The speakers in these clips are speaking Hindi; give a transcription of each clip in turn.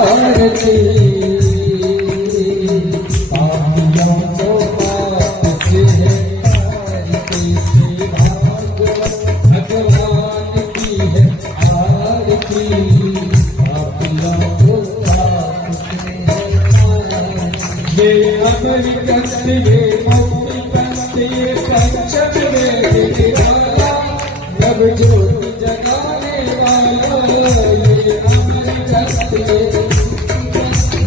आरती पापियों को पाप से है आरती श्री भागवत भगवान की है आरती पापियों को पाप से है आरती ये अमृत ये मुक्ति पंथ ये पंचम वेद निराला नव ज्योति जगाने वाला ये अमृत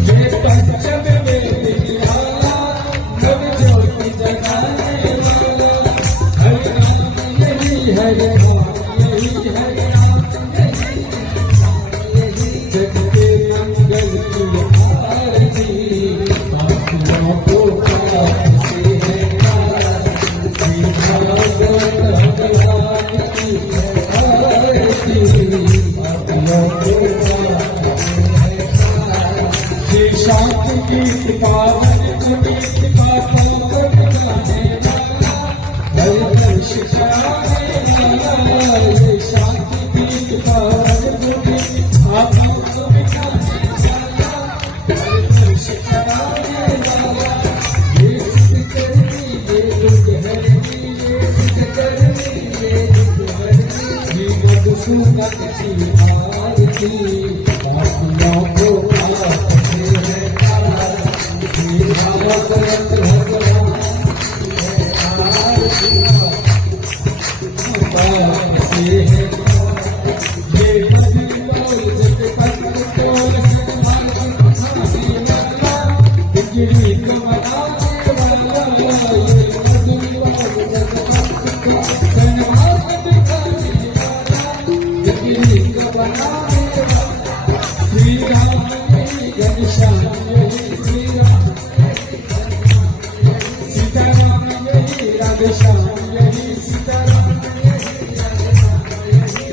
ये पंचम वेद निराला नव ज्योति जगाने वाला हरि नाम यही हरि नाम यही हरि नाम यही जग के मंगल की आरती पापियों को पाप से है आरती भागवत भगवान की है आरती पापियों को पाप से है आरती शांति गीत पावन गीत का पंकज गाने वाला हरि शिखाने वाला ये शांति गीत पावन गीत पावन गाने वाला हरि शिखाने वाला ये सिद्ध करनी ये दुख हरनी ये सिद्ध करनी ये दुख हरनी ये मधुसूदन की आरती पापियों को पाप से है आरती भागवत भगवान की है आरती पाप से है ये मधुबोल जगपति बोल सतमान खाने वाला बिगड़ी कमलाने वाला ये मधुबोल जगपति सन्मान दिखाने वाला बिगड़ी कमलाने वाला श्री राम यही घनश्याम यही श्री राम सीताराम यही राधेश्याम यही सीताराम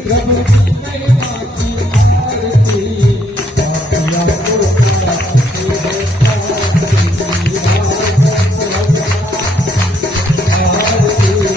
प्रभु की महिमा की आरती पापियों को पाप से है आरती आरती पापियों को पाप से है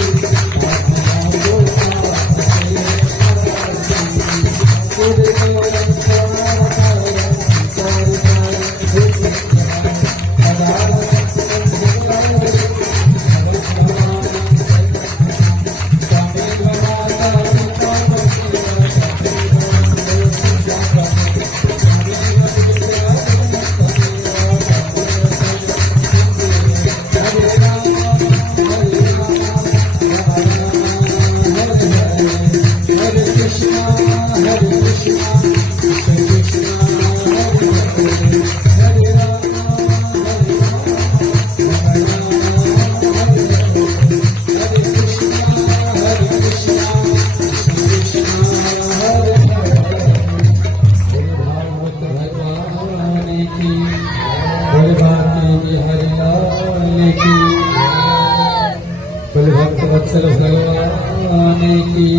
भक्तवत्सल भगवान की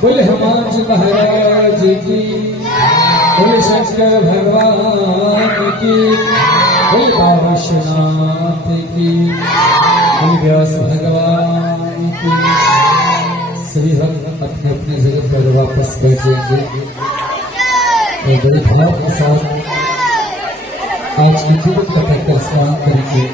बोले हनुमान महाराज की बोले शंकर भगवान की बोले बाबा विश्वनाथ की बोले व्यास भगवान की सभी भक्त अपने अपने जगह पर वापस बैठेंगे और बड़े भाव के साथ आज की जीवन कथा का स्नान करेंगे।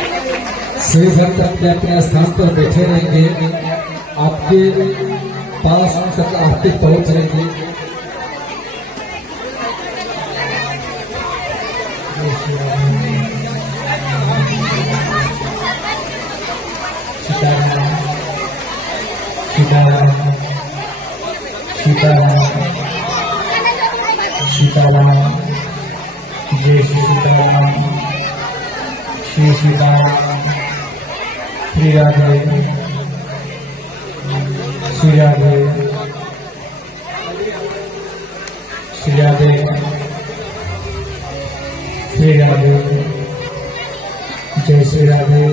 Thank you. श्री भक्त अपने अपने स्थान पर बैठे रहेंगे, आपके पास तक आरती पहुंचेंगे। सीताराम सीताराम सीताराम, जय श्री सीताराम, श्री सीताराम, श्री राधे, श्री राधे, श्री राधे, श्री राधे, जय श्री राधे,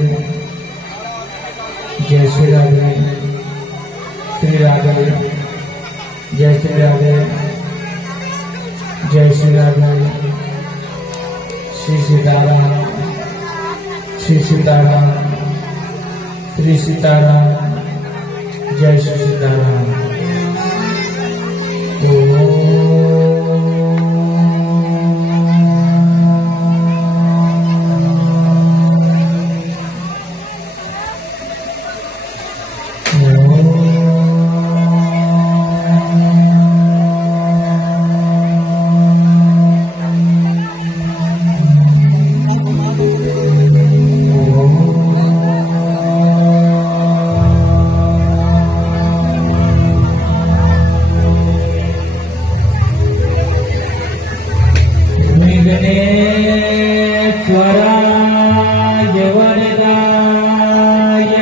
जय श्री राधे, श्री राधे, जय श्री राधे, जय श्री राधे, श्री सीताराम, श्री सीताराम, श्री सीताराम, जय श्री सीताराम। स्वराय वरदाय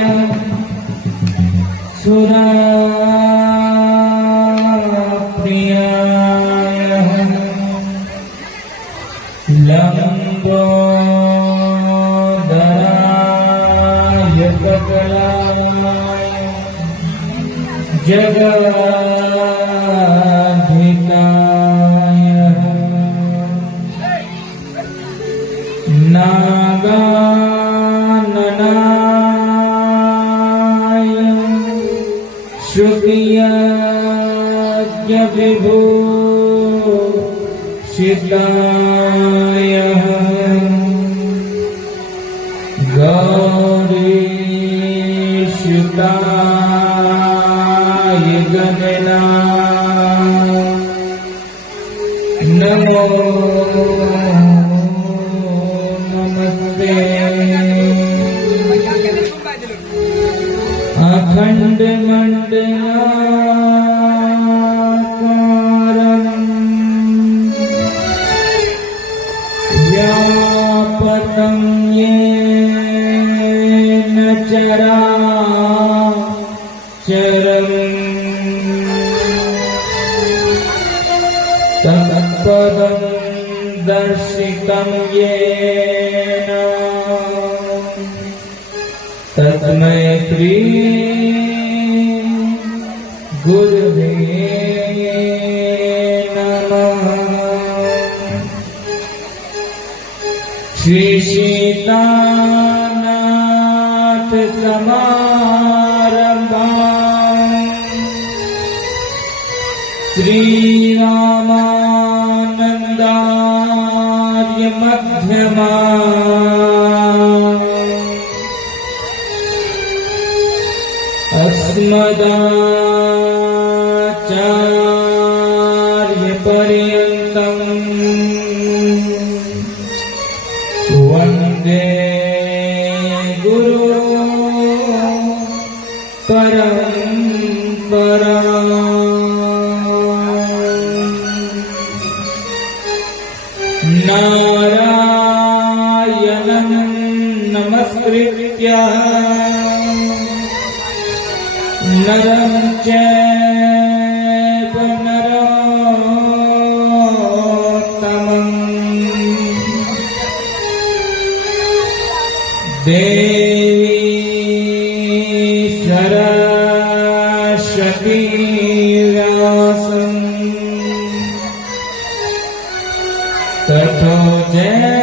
सुरप्रियाय लंबोदराय सकलाय जगद्धिताय नागाननाय श्रुतियज्ञ विभो शिताय गौरीशुताय गणना नमो अखंड मंडलाकारं व्यापकं येन चराचरम् तत्पदं दर्शितं येन तस्मै श्री गुरुवे नमः। श्री सीतानाथ समारंभां श्री रामानंदार्य मध्यमाम् अस्मदाचार्य पर्यन्तं वन्दे गुरु परम्पराम्। नारायणं नमस्कृत्य नरं चैव नरोत्तमं देवी सरस्वती व्यासं ततो जयमुदीरये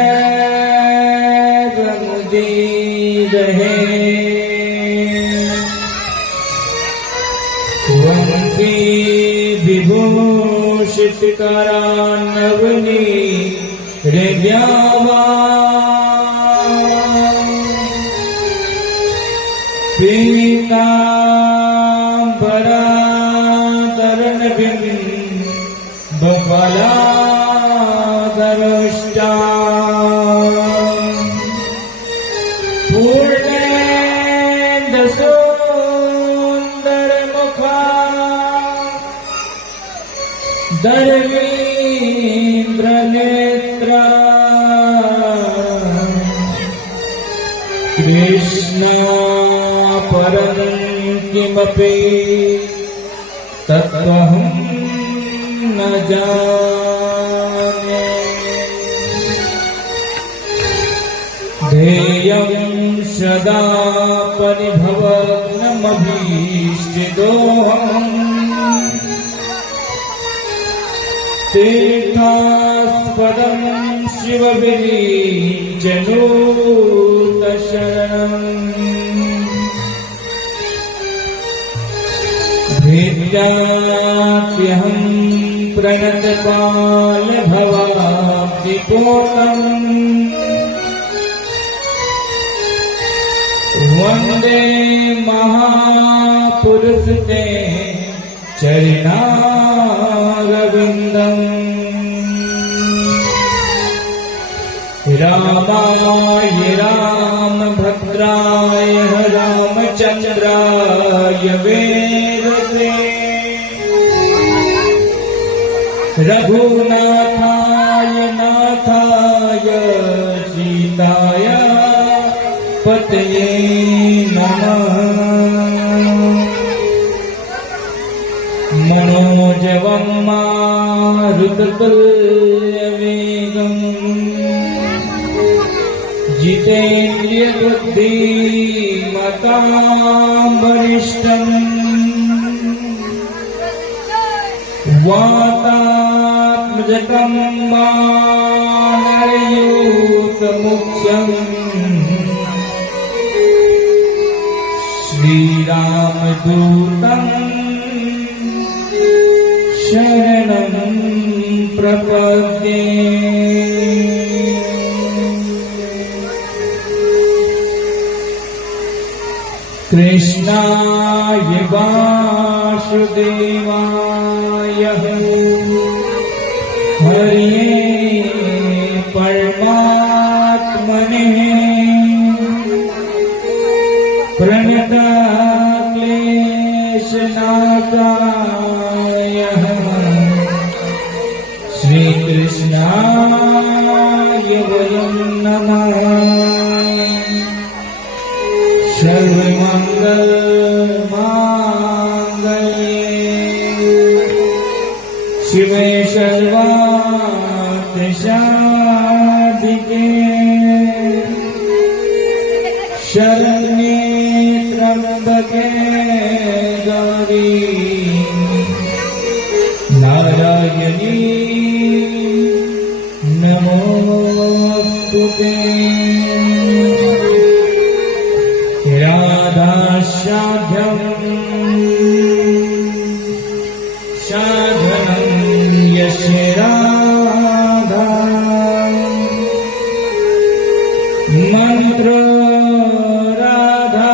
वंशी विभूषितकरान्नवनी हृदयावा पीताम्बराधरनबिम्बफलाधरष्टा पूर्णेन्दुसुन्दरमुखा धर्मीन्द्रनेत्रा कृष्णा परं किमपि तत्त्वहं न जाने ध्येयं सदा परिभवग्नमभीष्टिदोहम् तीर्थास्पदं शिवविरीचनूतशरणम् भेद्याप्यहं प्रणतपालभवाब्धिपोतम् वन्दे महापुरुषते चरणारविन्दम् रामाय रामभद्राय रामचन्द्राय वेदसे रघुनाथाय नाथाय सीताय पतये नमः मनोजवं मारुततुल्यवेगम् जितेन्द्रियबुद्धिमतां वरिष्ठम् वातात्मजतं वानरयूथमुख्यम् श्रीरामदूतं शरणं प्रपद्ये। कृष्णाय वासुदेवाय हरये परमात्मने प्रणतक्लेशनाशाय श्रीकृष्णाय वयं नमः। सर्वमङ्गलमाङ्गल्ये शिवे सर्वार्थसाधिके शरण्ये त्र्यम्बके गौरी नारायणी नमोस्तुते। राधास्याभ्यं साधनं यस्य राधा मन्त्रो राधा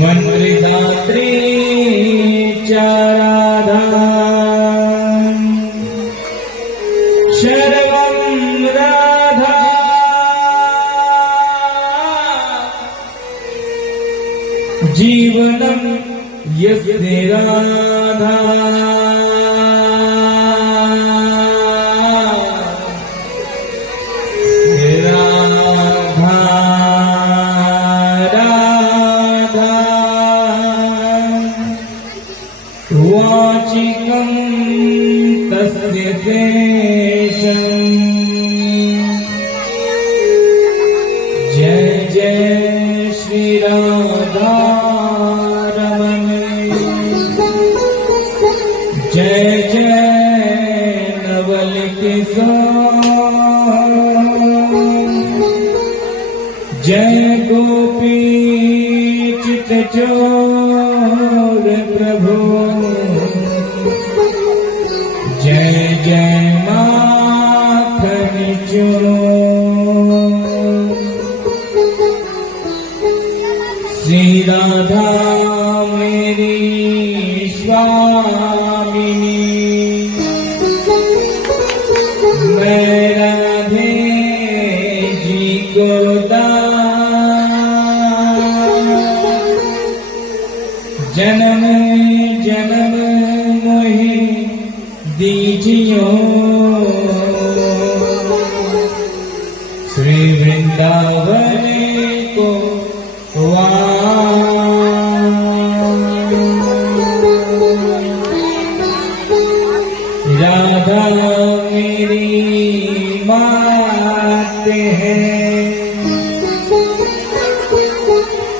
मन्त्रदात्री च राधा सर्वं राधा जीवनं यस्य राधा राधा राधा वाचिकं तस्य शेषम्। जय जय श्री राधा रमण जय जय नवल किशोर जय गोपी चितचोर प्रभु जय जय माखन चोर श्री राधा मेरी स्वामिनी, मैं राधे जी को जन्म जन्म मोहि दीजियो, श्री वृंदावन को राधा मेरी मात है,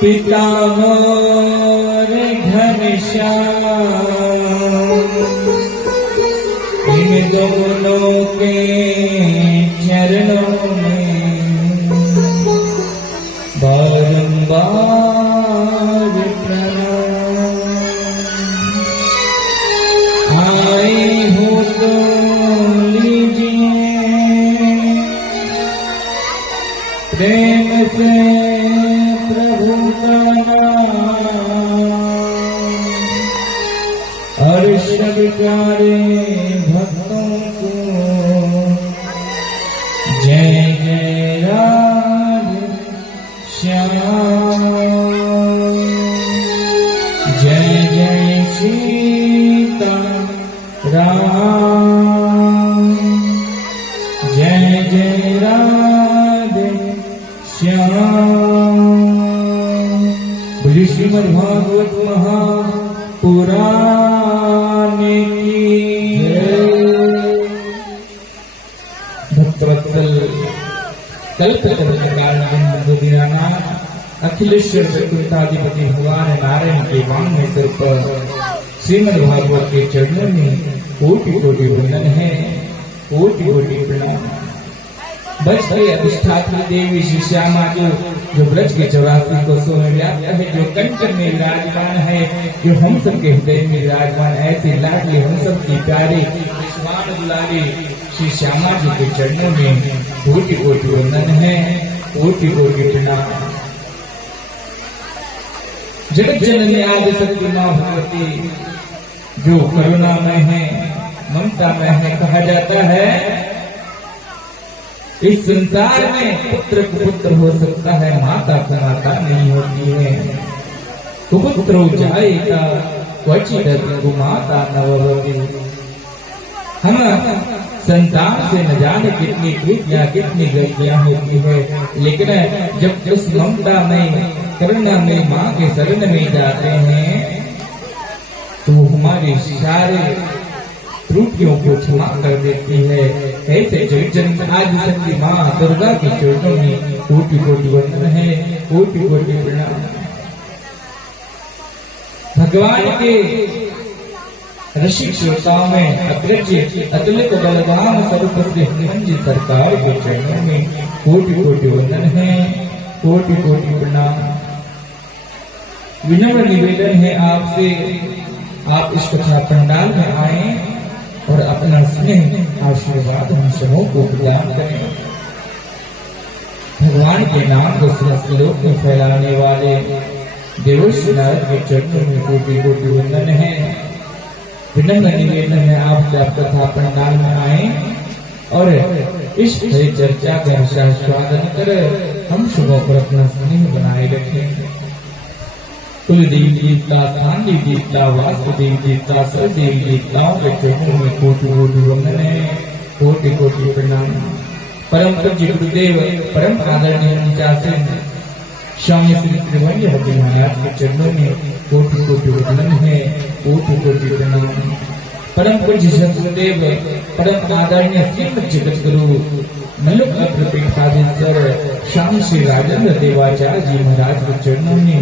पिता मोर घनश्याम, इन दोनों के चरणों में बारंबार प्रणाम। आए हो तो लीजिए प्रेम से प्रभु का नाम, और सब प्यारे भक्तों को जय जय राधे श्याम, जय जय सीता राम, जय जय राधे श्याम। बोलिए श्रीमद् भागवत महापुराण की भक्तवत्सल कल्प अखिलेश्वर वैकुंठाधिपति भगवान नारायण के वांग्मय सिर पर श्रीमद् भागवत के चरणों में कोटि कोटि वंदन है, कोटि कोटि प्रणाम। ब्रज की अधिष्ठात्री देवी श्री श्यामा जो ब्रज के 84 कोसों में व्याप्त है, जो कंचन में विराजमान है, जो हम सबके हृदय में विराजमान, ऐसे लाडले हम सबकी प्यारे विश्वान दुलारे श्री श्यामा जी के चरणों में कोटि कोटि वंदन है, कोटि कोटि प्रणाम। जगत जननी आदि शक्ति मां भगवती जो करुणामय है, ममतामय है, कहा जाता है इस संसार में पुत्र कुपुत्र हो सकता है, माता को माता नहीं होती है। कुपुत्रो जाएगा क्वचित कुमाता नववती। हम संतान से न जाने कितनी कृतियां कितनी गलतियां होती है, लेकिन जब उस ममता में करुणा में माँ के शरण में जाते हैं तो हमारे सारे त्रुटियों को क्षमा कर देती है। ऐसे जगत आदि शक्ति माँ दुर्गा के चरणों में कोटि कोटि वंदन है, कोटि कोटि प्रणाम। भगवान के ऋषि श्रोताओं में अग्रज अतुलित बलवान स्वरूप श्री हनुमान जी सरकार के चरणों में कोटि कोटि वंदन है, कोटि कोटि प्रणाम। विनम्र निवेदन है आपसे, आप इस कथा पंडाल में आए और अपना स्नेह आशीर्वाद हम सबों को प्रदान करें। भगवान के नाम को समस्त लोक में फैलाने वाले देवर्षि नारद के चरणों में कोटि कोटि वंदन है। विनम्र निवेदन है आपसे, आप कथा पंडाल में आए और इस हरि चर्चा का स्वागत कर हम सबों पर अपना स्नेह बनाए रखें। कुलदेवी देवता, स्थानीय देवता, वासुदेव देवता, सरदेवी देवताओं के चरणों में कोटि कोटि वंदन है, कोटि कोटि प्रणाम। परम पूज्य गुरुदेव परम आदरणीय निचासन स्वामी श्री त्रिभंगी हरि महाराज के चरणों में कोटि कोटि वंदन है, कोटि कोटि प्रणाम। परम पूज्य सदगुरुदेव परम आदरणीय श्रीमद् जगत गुरु नलुक अग्रपीठाधीश्वर स्वामी श्री राजेंद्र देवाचार्य जी महाराज के चरणों में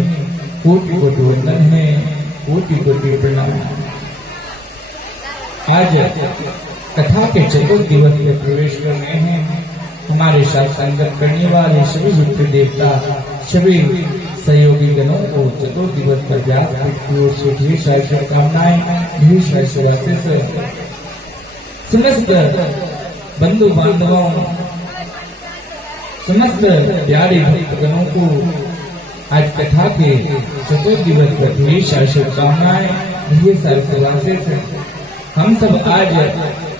कोटि कोटि वंदन है, कोटि कोटि प्रणाम। आज कथा के चतुर्थ दिवस में प्रवेश कर रहे हैं। हमारे साथ संगत करने वाले सभी युक्त देवता, सभी सहयोगी गणों को चतुर्थ दिवस पर व्यास की ओर से ढेर सारी शुभकामनाएं, ढेर सारी शुभाशीष। समस्त बंधु बांधवों, समस्त प्यारे भक्तगणों को आज कथा के चतुर्दिवस पर ढेर सारी शुभकामनाएं, ढेर सारे शुभाशीष हैं। हम सब आज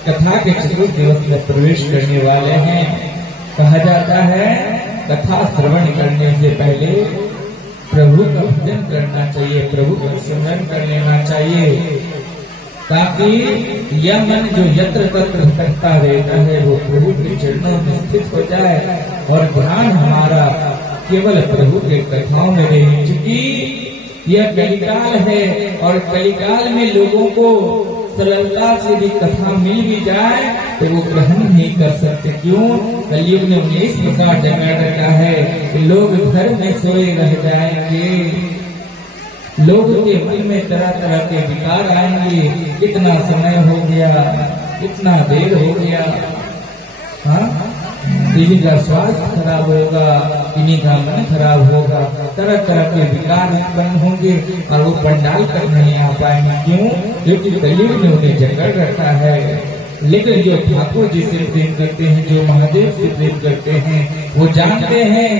कथा के चतुर्दिवस में प्रवेश करने वाले हैं। कहा जाता है कथा श्रवण करने से पहले प्रभु का भजन करना चाहिए, प्रभु का स्मरण कर लेना चाहिए, ताकि यह मन जो यत्र तत्र भटकता रहता है वो प्रभु के चरणों में स्थित हो जाए और ध्यान हमारा केवल प्रभु के कथाओं में रहे। चूंकि यह कलिकाल है और कलिकाल में लोगों को सरलता से भी कथा मिल भी जाए तो वो ग्रहण नहीं कर सकते। क्यों? कलयुग ने उन्हें इस प्रकार जगा रखा है कि लोग घर में सोए रह जाएंगे, लोगों के मन में तरह तरह के विकार आएंगे। कितना समय हो गया, कितना देर हो गया, हाँ, किन्हीं का स्वास्थ्य खराब होगा, किन्हीं का मन खराब होगा, तरह तरह के विकार उत्पन्न होंगे और वो पंडाल कर नहीं आ पाएंगे। क्यों? क्योंकि कलयुग ने उन्हें जकड़ रखा है। लेकिन जो ठाकुर जी से प्रेम करते हैं, जो महादेव से प्रेम करते हैं, वो जानते हैं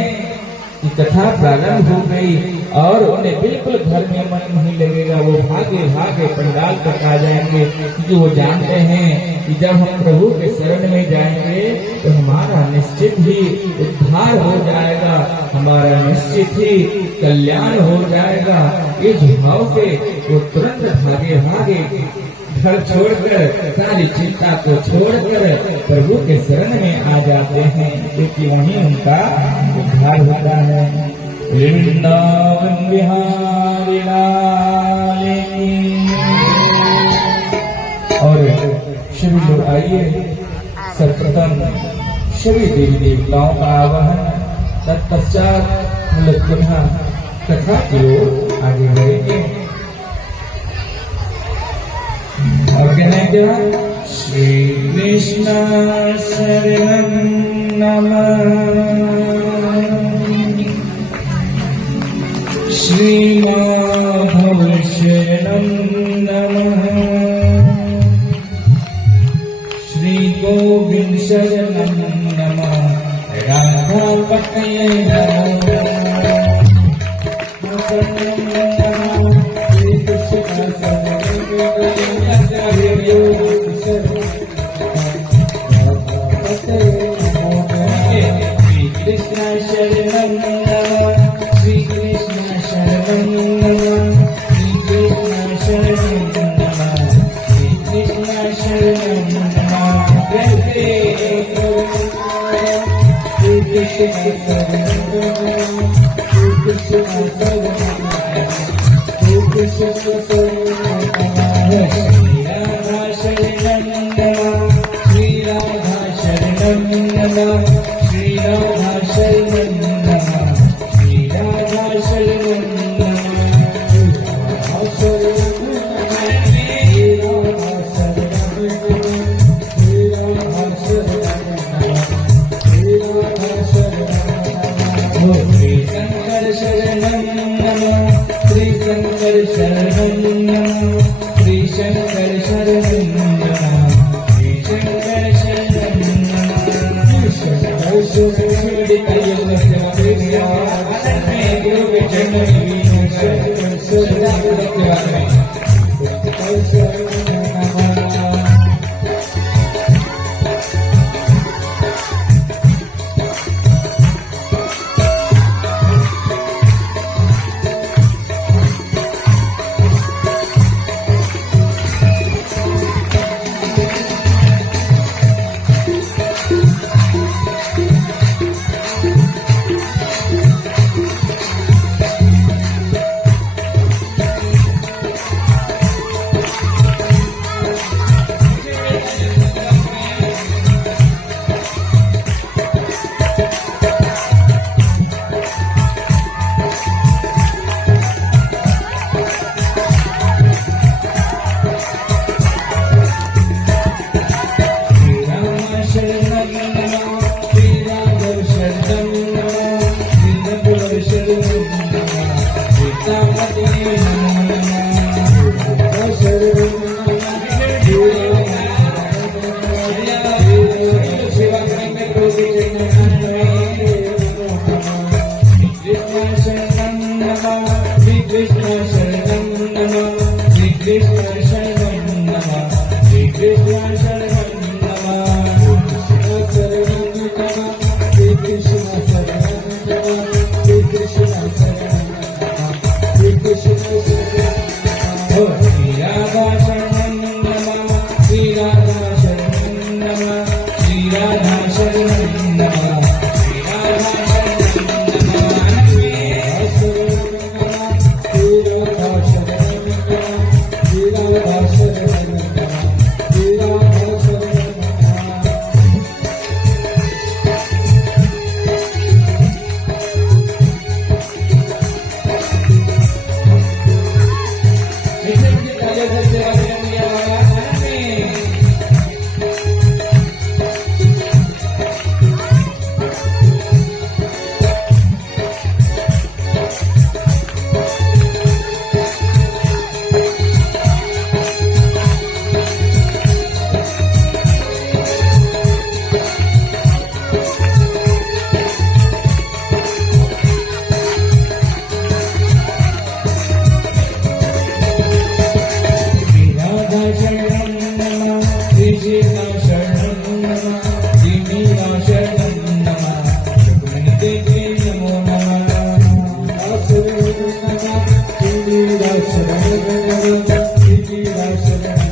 कि कथा प्रारंभ हो गई और उन्हें बिल्कुल घर में मन नहीं लगेगा, वो भागे भागे पंडाल तक आ जाएंगे, क्योंकि वो जानते हैं कि जब हम प्रभु के शरण में जाएंगे तो हमारा निश्चित ही उद्धार हो जाएगा, हमारा निश्चित ही कल्याण हो जाएगा। इस भाव से वो तुरंत भागे भागे घर छोड़कर, सारी चिंता को छोड़कर प्रभु के शरण में आ जाते हैं, क्योंकि वहीं उनका उद्धार होता है। वृंदावन बिहारी लाल की। और सभी लोग आइए, सर्वप्रथम सभी देवी देवताओं का आवाहन, तत्पश्चात हम लोग पुनः कथा की ओर आगे बढ़ेंगे। और कहना है क्या? श्री कृष्ण शरणं नमः, श्री माधव शरणं नमः, श्री गोविंद शरणं नमः, राधा पतये नमः, श्री कृष्ण शरणं नमः, श्री कृष्ण शरणं नमः, श्री कृष्ण शरणं नमः, श्री कृष्ण शरणं नमः, श्री कृष्ण शरणं नमः, श्री कृष्ण शरणं नमः, श्री कृष्ण शरणं नमः, श्री राधा शरणं नमः, श्री राधा शरणं नमः, श्री राधा शरणं नमः, श्री राधा शरणं नमः, श्री राधा शरणं नमः, श्री राधा शरणं नमः, श्री शंकर शरणं नमः, श्री शंकर शरणं नमः, श्री शंकर शरणं नमः, श्री शंकर शरणं नमः, शंकर कृष्ण शरणं नमः श्री कृष्ण शरणं नमः श्री कृष्ण शरणं नमः श्री कृष्ण शरणं नमः श्री कृष्ण शरणं नमः श्री राधा शरणं नमः श्री राधा शरणं नमः श्री राधा शरणं नमः श्री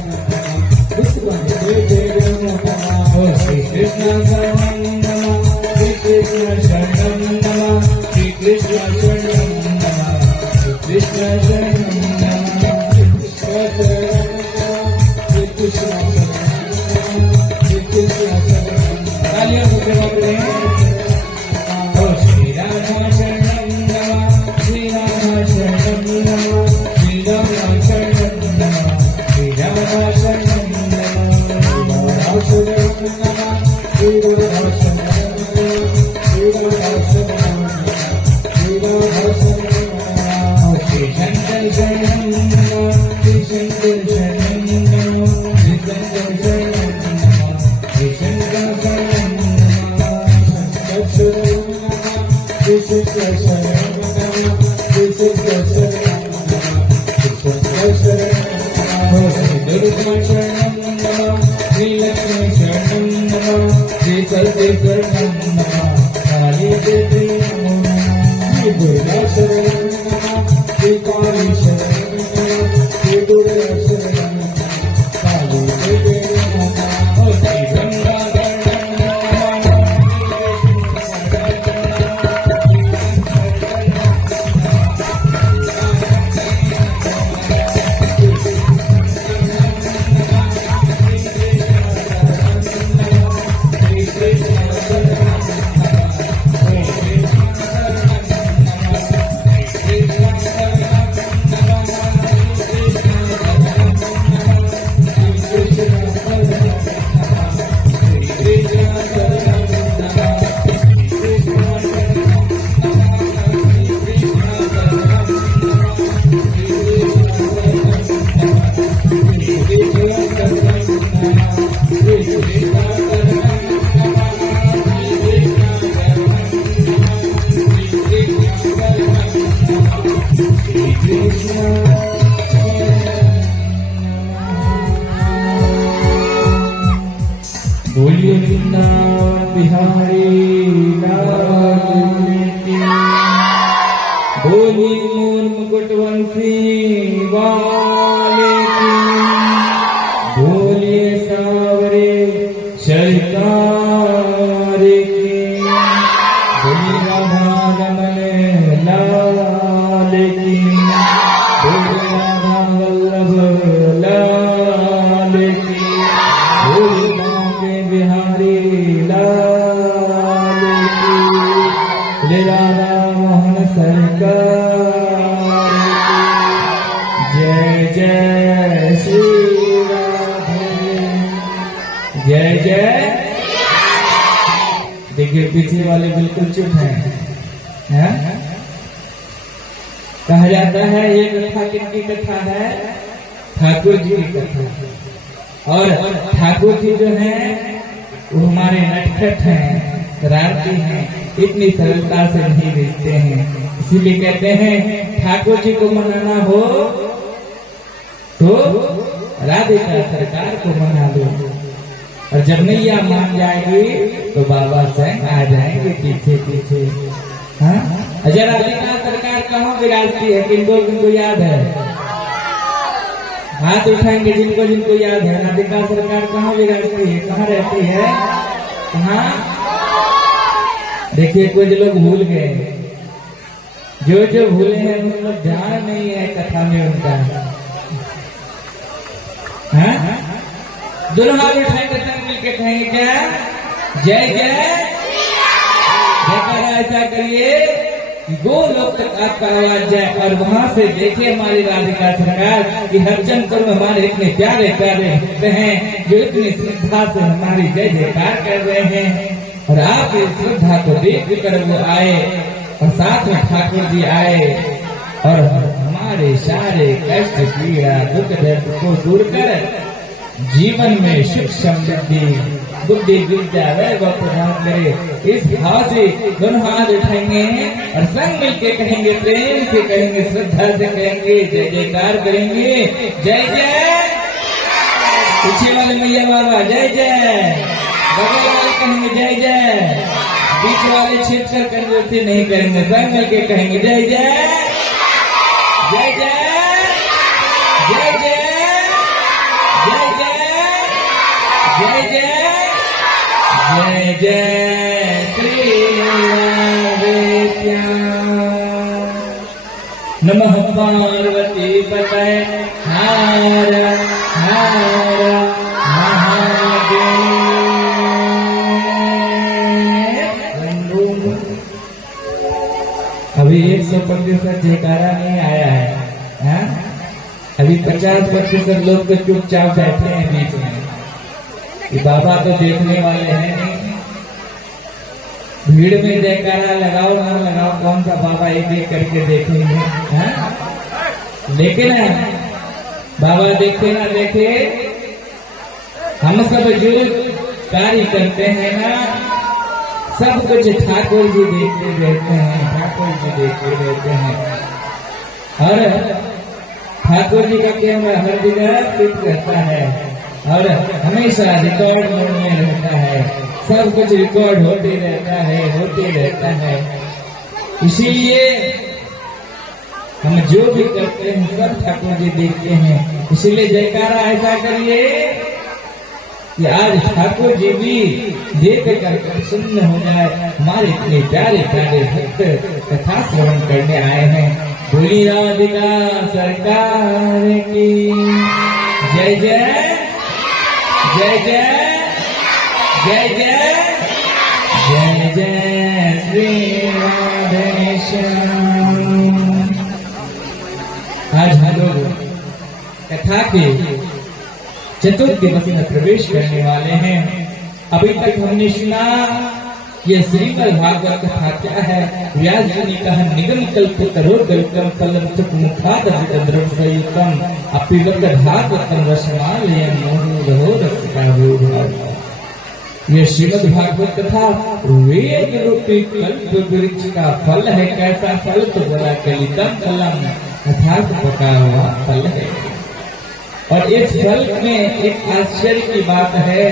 राधा बोलिए वृंदावन बिहारी लाल की, बोलिए मोर मुकुटवंशी वाले की, बोलिए सावरे सरकार की, बोलिए राधा रमन लाल की, बोलिए राधा वल्लभ लाल की, बोलिए बिहारी लाल की, राधा मोहन सरकार की। जय जय श्री राधे, जय जय। देखिए पीछे वाले बिल्कुल चुप हैं, हैं? कहा जाता है ये कथा किनकी कथा है? ठाकुर जी की कथा। और ठाकुर जी जो हैं वो हमारे नटखट हैं, शरारती हैं, इतनी सरलता से नहीं बेचते हैं। इसीलिए कहते हैं ठाकुर जी को मनाना हो तो राधिका सरकार को मना लो, और जब नैया मान जाएगी तो बाबा स्वयं आ जाएंगे पीछे पीछे। हाँ, अजय राधिका सरकार कहाँ विराजती है? किनको याद है? हाथ उठाएंगे जिनको जिनको याद है। राधिका सरकार कहाँ विराजती है, कहाँ रहती है? कहाँ? देखिए कुछ लोग भूल गए, जो भूले हैं उन लोग ध्यान नहीं है कथा में उनका। हाँ, दोनों हाथ उठाएंगे, सब मिलके कहेंगे क्या? जय जय जयकारा ऐसा करिए कि गोलोक तक आपका आवाज जाए, और वहां से देखिए हमारी राधिका सरकार कि हरचंद करो हमारे इतने प्यारे प्यारे भक्त हैं जो इतनी श्रद्धा से हमारी जय जयकार कर रहे हैं। और आप इस श्रद्धा को देख कर वो आए, और साथ में ठाकुर जी आए, और हमारे सारे कष्ट पीड़ा दुख दर्द को दूर कर जीवन में सुख समृद्धि बुद्धि विद्या वैभव प्रदान करे। इस भाव से दोनों हाथ उठाएंगे और संग मिलके कहेंगे, प्रेम से कहेंगे, श्रद्धा से कहेंगे, जय जयकार करेंगे। जय जय। पीछे वाले मैया बाबा जय जय, बगल वाले कहेंगे जय जय, बीच वाले छेद कर कंजूसी नहीं करेंगे, संग मिलके कहेंगे जय जय जय जय जय जय जय जय जय जय जय श्री राधे श्याम। नमः पार्वती पतये हर हर महादेव। अभी 100% जयकारा नहीं आया है, अभी 50% लोग तो चुपचाप बैठे हैं बीच में। ये बाबा तो देखने वाले हैं नहीं, भीड़ में जयकारा लगाओ ना लगाओ, कौन सा बाबा एक एक करके देखेंगे? लेकिन बाबा देखे ना देखे, हम सब जो कार्य करते हैं ना, सब कुछ ठाकुर जी देखते रहते हैं, ठाकुर जी देखते रहते हैं। और ठाकुर जी का कैमरा हर जगह फिट रहता है, और हमेशा रिकॉर्ड मोड में रहता है, सब कुछ रिकॉर्ड होते रहता है। इसीलिए हम जो भी करते हैं सब ठाकुर जी देखते हैं। इसीलिए जयकारा ऐसा करिए कि आज ठाकुर जी भी देख कर प्रसन्न हो जाए। हमारे इतने प्यारे प्यारे भक्त कथा श्रवण करने आए हैं। बोली राधिका सरकार की जय जय जय जय जय जय जय जय श्री राधे श्याम। आज हम लोग कथा के चतुर्थ दिवस में प्रवेश करने वाले हैं। अभी तक हमने सुना ये श्रीमद् भागवत कथा क्या है। व्यास जी ने कहा, निगम कल्प करोड़कल्पम फलम सुख मुखाद द्रव्ययुक्तम अपिवत भागवतम रसमालयं मोहो रसिका भूभाव। ये श्रीमद् भागवत कथा वेद रूपी कल्प वृक्ष का फल है। कैसा फल? तो बोला कलितम फलम, अर्थात पका हुआ फल है। और इस फल में एक आश्चर्य की बात है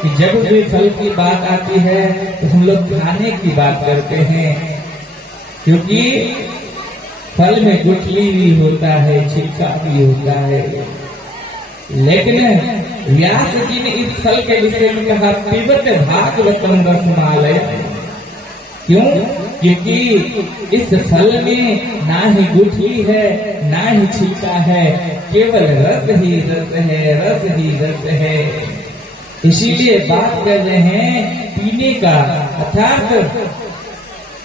कि जब भी फल की बात आती है तो हम लोग खाने की बात करते हैं, क्योंकि फल में गुठली भी होता है, छिलका भी होता है। लेकिन व्यास जी ने इस फल के विषय में कहा, पिबत भागवतम रसमालय। क्यों? क्योंकि इस फल में ना ही गुठली है ना ही छिलका है, केवल रस ही रस है, रस ही रस है। इसीलिए बात कर रहे हैं पीने का, अर्थात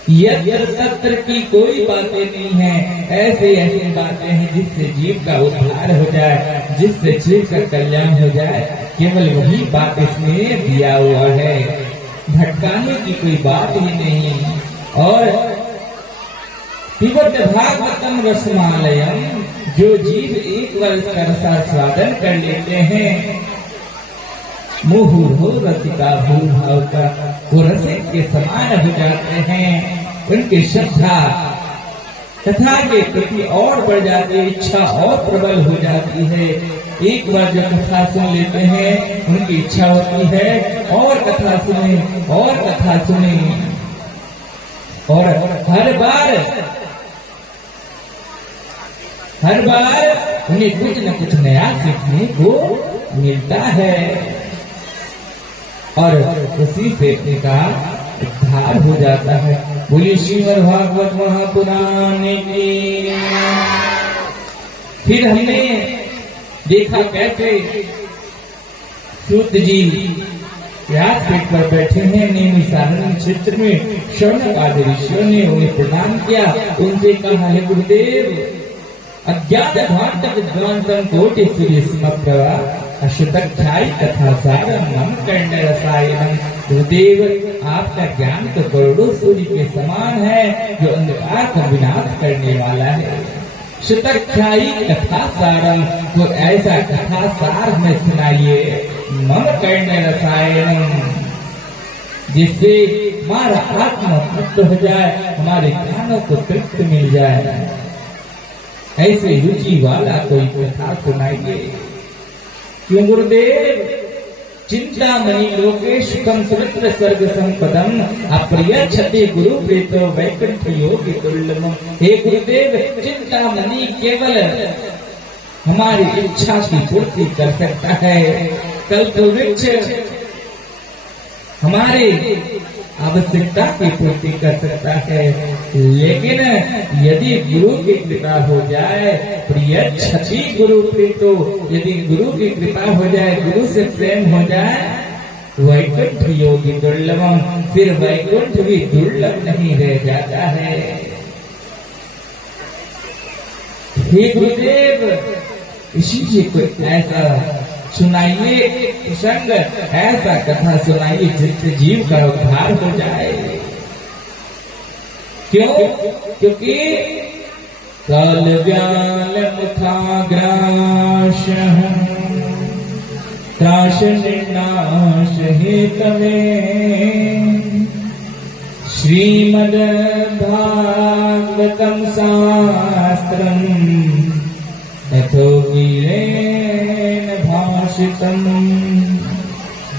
यत्र तत्र की कोई बातें नहीं है। ऐसे ऐसी बातें हैं जिससे जीव का उद्धार हो जाए, जिससे जीव का कल्याण हो जाए, केवल वही बात इसमें दिया हुआ है। भटकाने की कोई बात ही नहीं। और पिबत भागवतम रसमालयम, जो जीव एक बार इसका रसास्वादन कर लेते हैं, मुहुर्हु रसिका भूभाव का, वो रसिक के समान हो जाते हैं। उनकी श्रद्धा कथा के प्रति और बढ़ जाती है, इच्छा और प्रबल हो जाती है। एक बार जो कथा सुन लेते हैं उनकी इच्छा होती है और कथा सुने और कथा सुने, और हर बार उन्हें कुछ न कुछ नया सीखने को मिलता है और उसी से उनका उद्धार हो जाता है। बोलिए श्रीमद् भागवत महापुराण की। फिर हमने देखा कैसे सूत जी व्यासपीठ पर बैठे हैं, नैमिषारण्य क्षेत्र में शौनकादि ऋषियों ने उन्हें प्रणाम किया। उनसे कहा, है गुरुदेव, अज्ञात भाटक विद्वांसं कोटि सूर्य समप्रभा अशुतख्यायी कथा सारम मम कर्ण रसायनम। गुरुदेव, आपका ज्ञान तो करोड़ों सूर्य के समान है जो अंधकार का विनाश करने वाला है। शतख्यायी कथा सारम, तो ऐसा कथा सार हमें सुनाइए। मम कर्ण रसायनम, जिससे हमारा आत्मा तृप्त हो जाए, हमारे कानों को तृप्त मिल जाए। ऐसे रुचि वाला कोई कथा सुनाइए। क्यों गुरुदेव? चिंतामणि लोकेश कम सुमित्र सर्ग संपदम अप्रिय क्षति गुरु प्रेतो वैकुंठ योगी दुर्लभम। हे गुरुदेव, चिंतामणि केवल हमारी इच्छा की पूर्ति कर सकता है, कल्प वृक्ष हमारे आवश्यकता की पूर्ति कर सकता है, लेकिन यदि गुरु की कृपा हो जाए, प्रिय क्षति गुरु प्रीतो, यदि गुरु की कृपा हो जाए, गुरु से प्रेम हो जाए, वैकुंठ योगी दुर्लभम, फिर वैकुंठ भी दुर्लभ नहीं रह जाता है। हे गुरुदेव, इसीलिए कोई ऐसा सुनाइए प्रसंग, ऐसा कथा सुनाइए जिससे जीव का उद्धार हो जाए। क्यों? क्योंकि काल व्याल मुखाग्राश त्राश निर्नाश हेतवे श्रीमद् भागवतम शास्त्रम यथोक्तिरेण भाषितम्।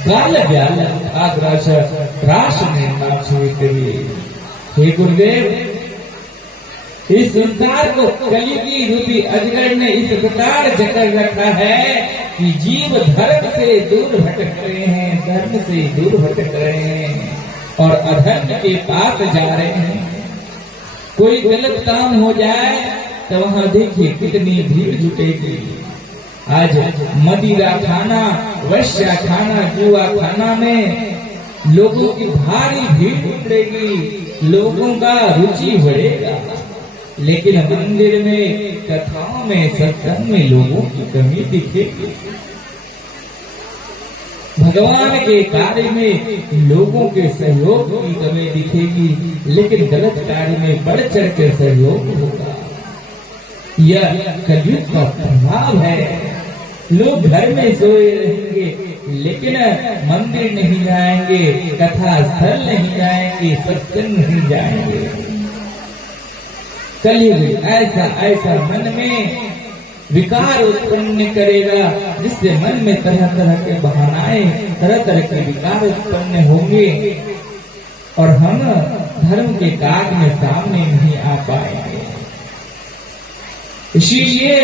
काल व्याल मुखाग्राश त्राश निर्नाश हेतवे। हे गुरुदेव, इस संसार को कलियुगी रूपी अजगर ने इस प्रकार जकड़ रखा है कि जीव धर्म से दूर भटक रहे हैं, धर्म से दूर भटक रहे हैं और अधर्म के पास जा रहे हैं। कोई गलत काम हो जाए तो वहां देखिए कितनी भीड़ जुटेगी। आज मदिरा खाना, वैश्या खाना, जुआ खाना में लोगों की भारी भीड़ उमड़ेगी, लोगों का रुचि बढ़ेगा, लेकिन मंदिर में, कथाओं में, सत्संग में लोगों की कमी दिखेगी। भगवान के कार्य में लोगों के सहयोग की कमी दिखेगी, लेकिन गलत कार्य में बढ़ चढ़ के सहयोग होगा। यह कलयुग का प्रभाव है। लोग घर में सोए रहेंगे, लेकिन मंदिर नहीं जाएंगे, कथा स्थल नहीं जाएंगे, सत्संग नहीं जाएंगे। कलयुग ऐसा ऐसा मन में विकार उत्पन्न करेगा, जिससे मन में तरह तरह के बहानाएं, तरह तरह के विकार उत्पन्न होंगे और हम धर्म के कार्य में सामने नहीं आ पाएंगे। इसीलिए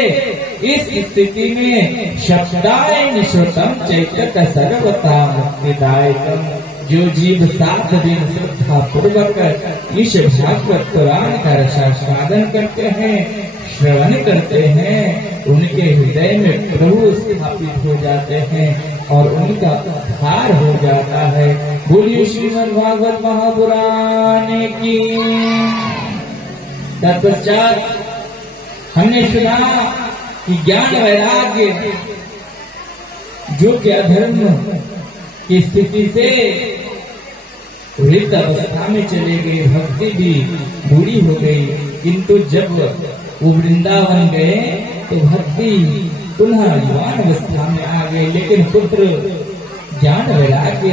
इस स्थिति में शब्दायन श्रुतम चैतत सर्वथा मुक्तिदायकम। जो जीव 7 दिन श्रद्धा पूर्वक इस भागवत पुराण का रसास्वादन करते हैं, श्रवण करते हैं, उनके हृदय में प्रभु स्थापित हो जाते हैं और उनका उद्धार हो जाता है। बोलिए श्रीमद् भागवत महापुराण की। तत्पश्चात हमने सुना कि ज्ञान वैराग्य जो कि अधर्म की स्थिति से वृद्ध अवस्था में चले गए, भक्ति भी बूढ़ी हो गई, किंतु जब वो वृंदावन गए तो भक्ति पुनः युवान अवस्था में आ गए, लेकिन पुत्र ज्ञान वैराग्य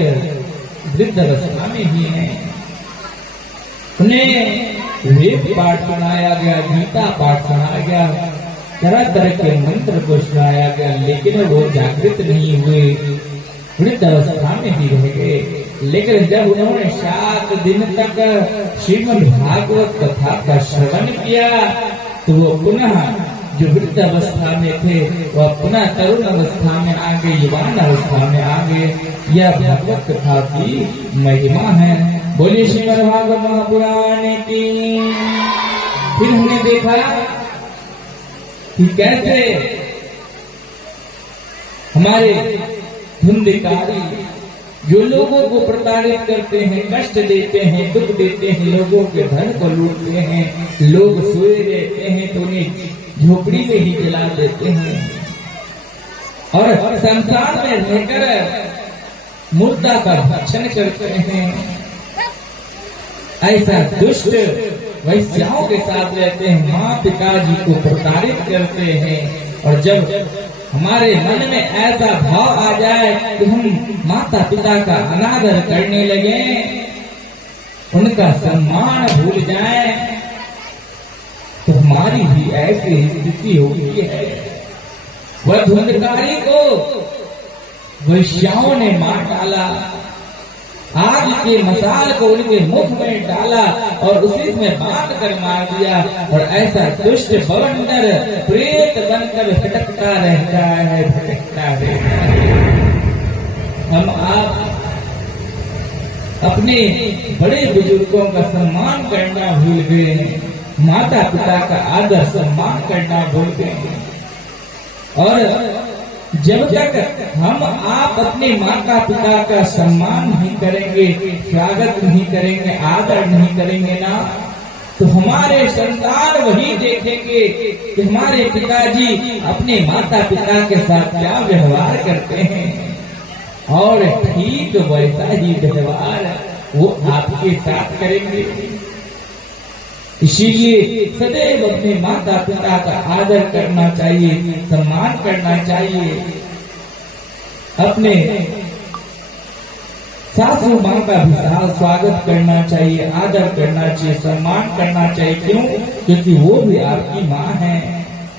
वृद्ध अवस्था में ही है। उन्हें वेद पाठ सुनाया गया, गीता पाठ सुनाया गया, तरह तरह के मंत्र को सुनाया गया, लेकिन वो जागृत नहीं हुए, वृद्ध अवस्था में ही रह गए। लेकिन जब उन्होंने 7 दिन तक श्रीमद् भागवत कथा का श्रवण किया तो वो पुनः जो वृद्ध अवस्था में थे वह पुनः तरुण अवस्था में आ गए, युवान अवस्था में आ गए। यह भागवत कथा की महिमा है। बोलिए श्रीमद् भागवत महापुराण की। फिर हमने देखा कि कैसे हमारे धुंधकारी जो लोगों को प्रताड़ित करते हैं, कष्ट देते हैं, दुख देते हैं, लोगों के धन को लूटते हैं, लोग सोए रहते हैं तो उन्हें झोपड़ी में ही जला देते हैं और संसार में रहकर मुर्दा का भक्षण करते हैं। ऐसा दुष्ट वैश्याओं के साथ रहते हैं, माँ पिताजी को प्रताड़ित करते हैं। और जब हमारे मन में ऐसा भाव आ जाए कि हम माता पिता का अनादर करने लगे, उनका सम्मान भूल जाए, तो हमारी भी ऐसी स्थिति होती है। वह धुंधकारी को वैश्याओं ने मार डाला, आग के मसाल को उनके मुख में डाला और उसी में बांध कर मार दिया। और ऐसा दुष्ट बवंडर प्रेत बनकर भटकता रहता है, भटकता रहता है। हम आप अपने बड़े बुजुर्गों का सम्मान करना भूल गए, माता पिता का आदर सम्मान करना भूल गए। और जब तक हम आप अपने माता पिता का सम्मान नहीं करेंगे, स्वागत नहीं करेंगे, आदर नहीं करेंगे ना, तो हमारे संतान वही देखेंगे कि हमारे पिताजी अपने माता पिता के साथ क्या व्यवहार करते हैं, और ठीक वैसा ही व्यवहार वो आपके साथ करेंगे। इसीलिए सदैव अपने माता पिता का आदर करना चाहिए, सम्मान करना चाहिए। अपने सासू माँ का भी स्वागत करना चाहिए, आदर करना चाहिए, सम्मान करना चाहिए। क्यों? क्योंकि वो भी आपकी माँ है,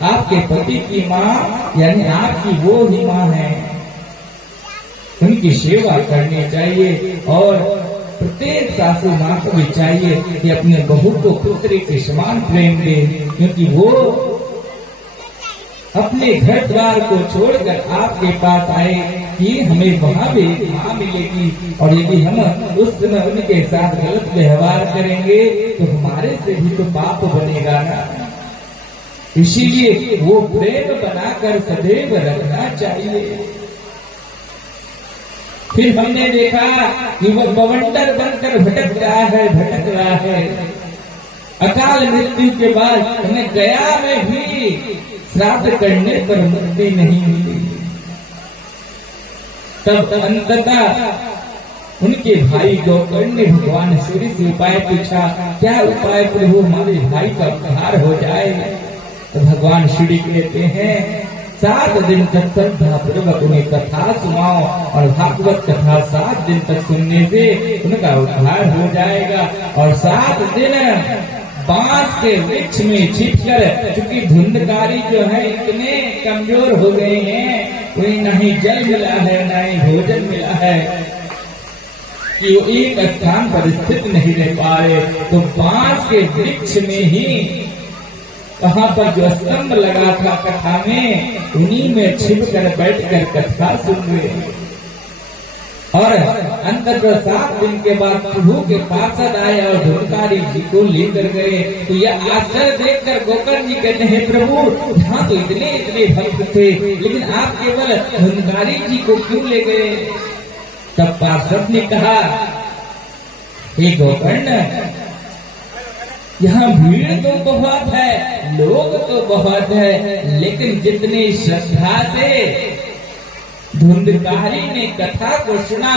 आपके पति की माँ, यानी आपकी वो ही माँ है। उनकी सेवा करनी चाहिए। और प्रत्येक सासू माँ को भी चाहिए कि अपने बहू को पुत्री के समान प्रेम दे, क्योंकि वो अपने घर द्वार को छोड़कर आपके पास आए कि हमें वहाँ भी माँ मिलेगी। और यदि हम उस समय उनके साथ गलत व्यवहार करेंगे तो हमारे से भी तो पाप बनेगा ना। इसीलिए वो प्रेम बनाकर सदैव रखना चाहिए। फिर हमने देखा कि वो बवंडर बनकर भटक रहा है। अकाल मृत्यु के बाद उन्हें गया में भी श्राद्ध करने पर मुक्ति नहीं मिली। तब अंततः उनके भाई गोकर्ण ने भगवान सूर्य से उपाय पूछा, क्या उपाय प्रभु हमारे भाई का उद्धार हो जाए? तो भगवान सूर्य कहते हैं 7 दिन तक श्रद्धा पूर्वक उन्हें कथा सुनाओ, और भागवत कथा 7 दिन तक सुनने से उनका उद्धार हो जाएगा। और 7 दिन बांस के वृक्ष में छिपकर, चूंकि धुंधकारी जो है इतने कमजोर हो गए हैं, उन्हें न ही जल मिला है न ही भोजन मिला है कि वो एक स्थान पर स्थित नहीं रह पा रहे, तो बांस के वृक्ष में ही वहाँ पर जो स्तंभ लगा था कथा में, उन्हीं में छिपकर बैठकर कथा सुन रहे। और अंततः 7 दिन के बाद प्रभु के पार्षद आए और धुंधकारी जी को लेकर गए। तो यह आश्चर्य देखकर गोकर्ण जी कहते हैं, प्रभु यहाँ तो इतने भक्त थे, लेकिन आप केवल धुंधकारी जी को क्यों ले गए? तब पार्षद ने कहा, हे गोकर्ण, यहाँ भीड़ तो बहुत है, लोग तो बहुत है, लेकिन जितनी श्रद्धा से धुंधकारी ने कथा को सुना,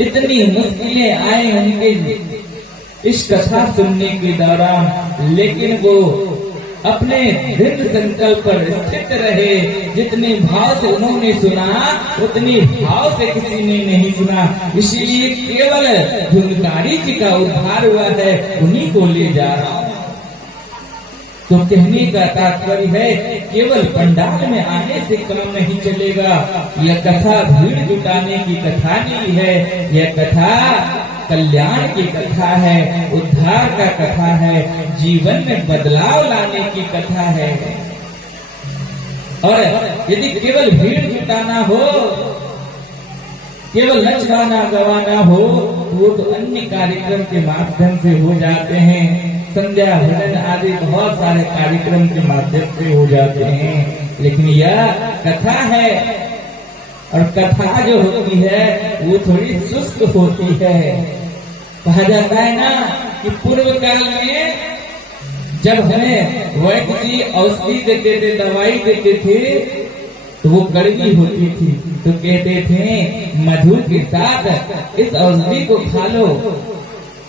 इतनी मुश्किलें आई उनके इस कथा सुनने के दौरान, लेकिन वो अपने दृढ़ संकल्प पर स्थित रहे। जितने भाव से उन्होंने सुना उतने भाव से किसी ने नहीं सुना, इसीलिए केवल धुनकारी जी का उद्धार हुआ है, उन्हीं को ले जा रहा हूँ। तो कहने का तात्पर्य है केवल पंडाल में आने से काम नहीं चलेगा। यह कथा भीड़ जुटाने की कथा नहीं है, यह कथा कल्याण की कथा है, उद्धार का कथा है, जीवन में बदलाव लाने की कथा है। और यदि केवल भीड़ जुटाना हो, केवल नचवाना गवाना हो, वो तो अन्य कार्यक्रम के माध्यम से हो जाते हैं। संध्या भजन आदि बहुत सारे कार्यक्रम के माध्यम से हो जाते हैं, लेकिन यह कथा है। और कथा जो होती है वो थोड़ी सुस्त होती है। कहा जाता है ना कि पूर्व काल में जब हमें वैद्य जी औषधि देते थे, दवाई देते थे, तो वो कड़वी होती थी, तो कहते थे मधु के साथ इस औषधि को खा लो,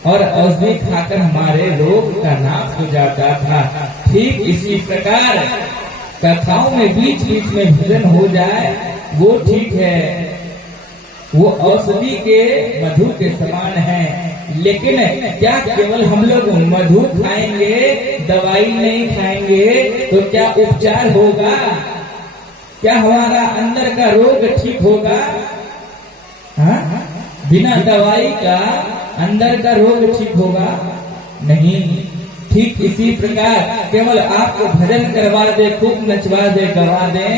और औषधि खाकर हमारे रोग का नाश हो जाता था। ठीक इसी प्रकार कथाओं में बीच बीच में भजन हो जाए वो ठीक है, वो औषधि के मधु के समान है। लेकिन क्या केवल हम लोग मधु खाएंगे, दवाई नहीं खाएंगे तो क्या उपचार होगा? क्या हमारा अंदर का रोग ठीक होगा? हाँ? बिना दवाई का अंदर का रोग ठीक होगा? नहीं। ठीक इसी प्रकार केवल आपको भजन करवा दे, खूब नचवा दे, गवा दे,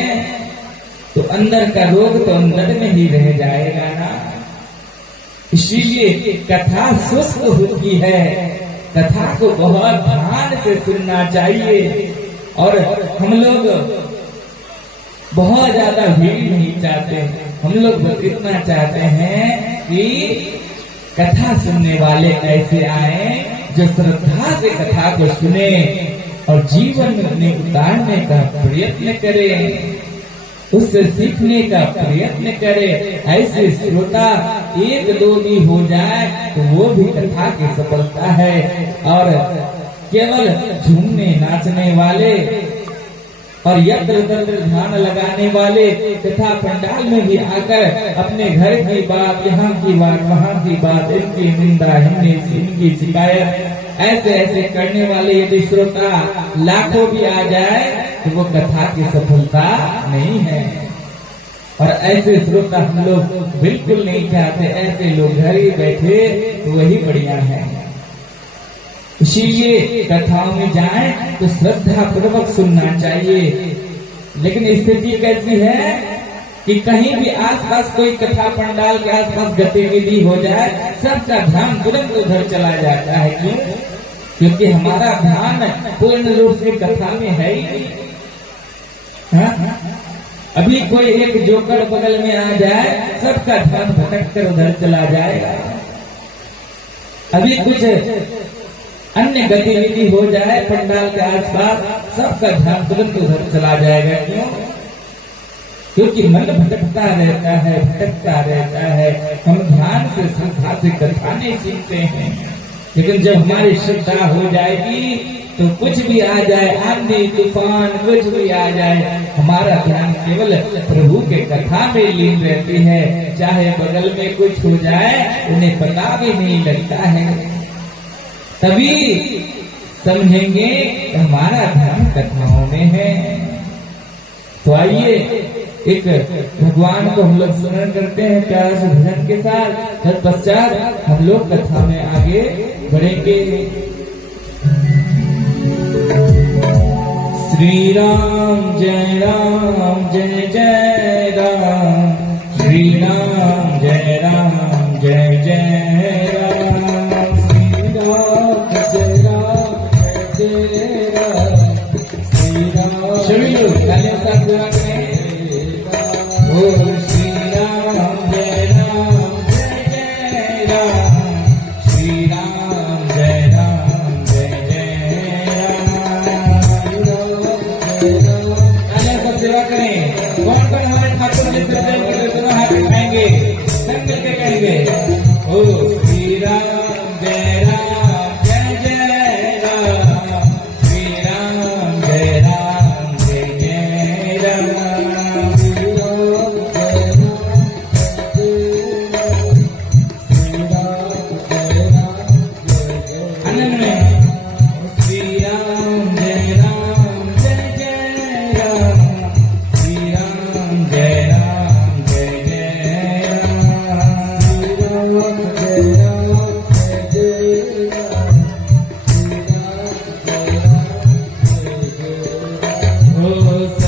तो अंदर का रोग तो अंदर में ही रह जाएगा ना। इसीलिए कथा सुस्त होती है, कथा को बहुत ध्यान से सुनना चाहिए। और हम लोग बहुत ज्यादा भीड़ नहीं चाहते, हम लोग बस इतना चाहते हैं कि कथा सुनने वाले ऐसे आए जो श्रद्धा से कथा को सुने और जीवन में उन्हें उतारने का प्रयत्न करें, उससे सीखने का प्रयत्न करे। ऐसे श्रोता एक दो भी हो जाए तो वो भी कथा की सफलता है। और केवल झूमने नाचने वाले और यत्र तत्र ध्यान लगाने वाले तथा पंडाल में भी आकर अपने घर की बात, यहाँ की बात, वहाँ की बात, इनकी निंदा, इनकी शिकायत, ऐसे ऐसे करने वाले यदि श्रोता लाखों भी आ जाए तो वो कथा की सफलता नहीं है। और ऐसे श्रोता हम लोग बिल्कुल नहीं चाहते, ऐसे लोग घर ही बैठे तो वही बढ़िया है। इसीलिए कथाओं में जाएं तो श्रद्धा पूर्वक सुनना चाहिए। लेकिन स्थिति कैसी है कि कहीं भी आसपास कोई कथा पंडाल के आसपास गतिविधि हो जाए, सबका ध्यान तुरंत उधर चला जाता है। क्यों? क्योंकि हमारा ध्यान पूर्ण रूप से कथा में है ही नहीं। हाँ? अभी कोई एक जोकर बगल में आ जाए, सबका ध्यान भटक कर उधर चला जाएगा। अभी कुछ अन्य गतिविधि हो जाए पंडाल के आसपास, सबका ध्यान तुरंत उधर चला जाएगा। क्यों? क्योंकि मन भटकता रहता है, भटकता रहता है। हम ध्यान से श्रद्धा से कथा नहीं सीखते हैं। लेकिन जब हमारी श्रद्धा हो जाएगी तो कुछ भी आ जाए, आंधी तूफान कुछ भी आ जाए, हमारा ध्यान केवल प्रभु के कथा में लीन रहती है। चाहे बगल में कुछ हो जाए उन्हें पता भी नहीं लगता है। तभी समझेंगे हमारा ध्यान कथाओं में है। तो आइए एक भगवान को हम लोग स्मरण करते हैं प्यार से भजन के साथ। तत्पश्चात हम लोग कथा में आगे बढ़ेंगे। श्री राम जय जय राम, श्री राम जय जय जय राम, श्री राम जय जय राम, श्री राम। सभी लोग तालियों के साथ सेवा करें। ओम श्री राम जय जय राम, श्री राम जय जय राम। सेवा करें। कौन कौन हमारे ठाकुर जी से प्रेम करते दोनों हाथ उठाएंगे, सब मिलकर कहेंगे ओ श्री राम जय जय राम, श्री राम जय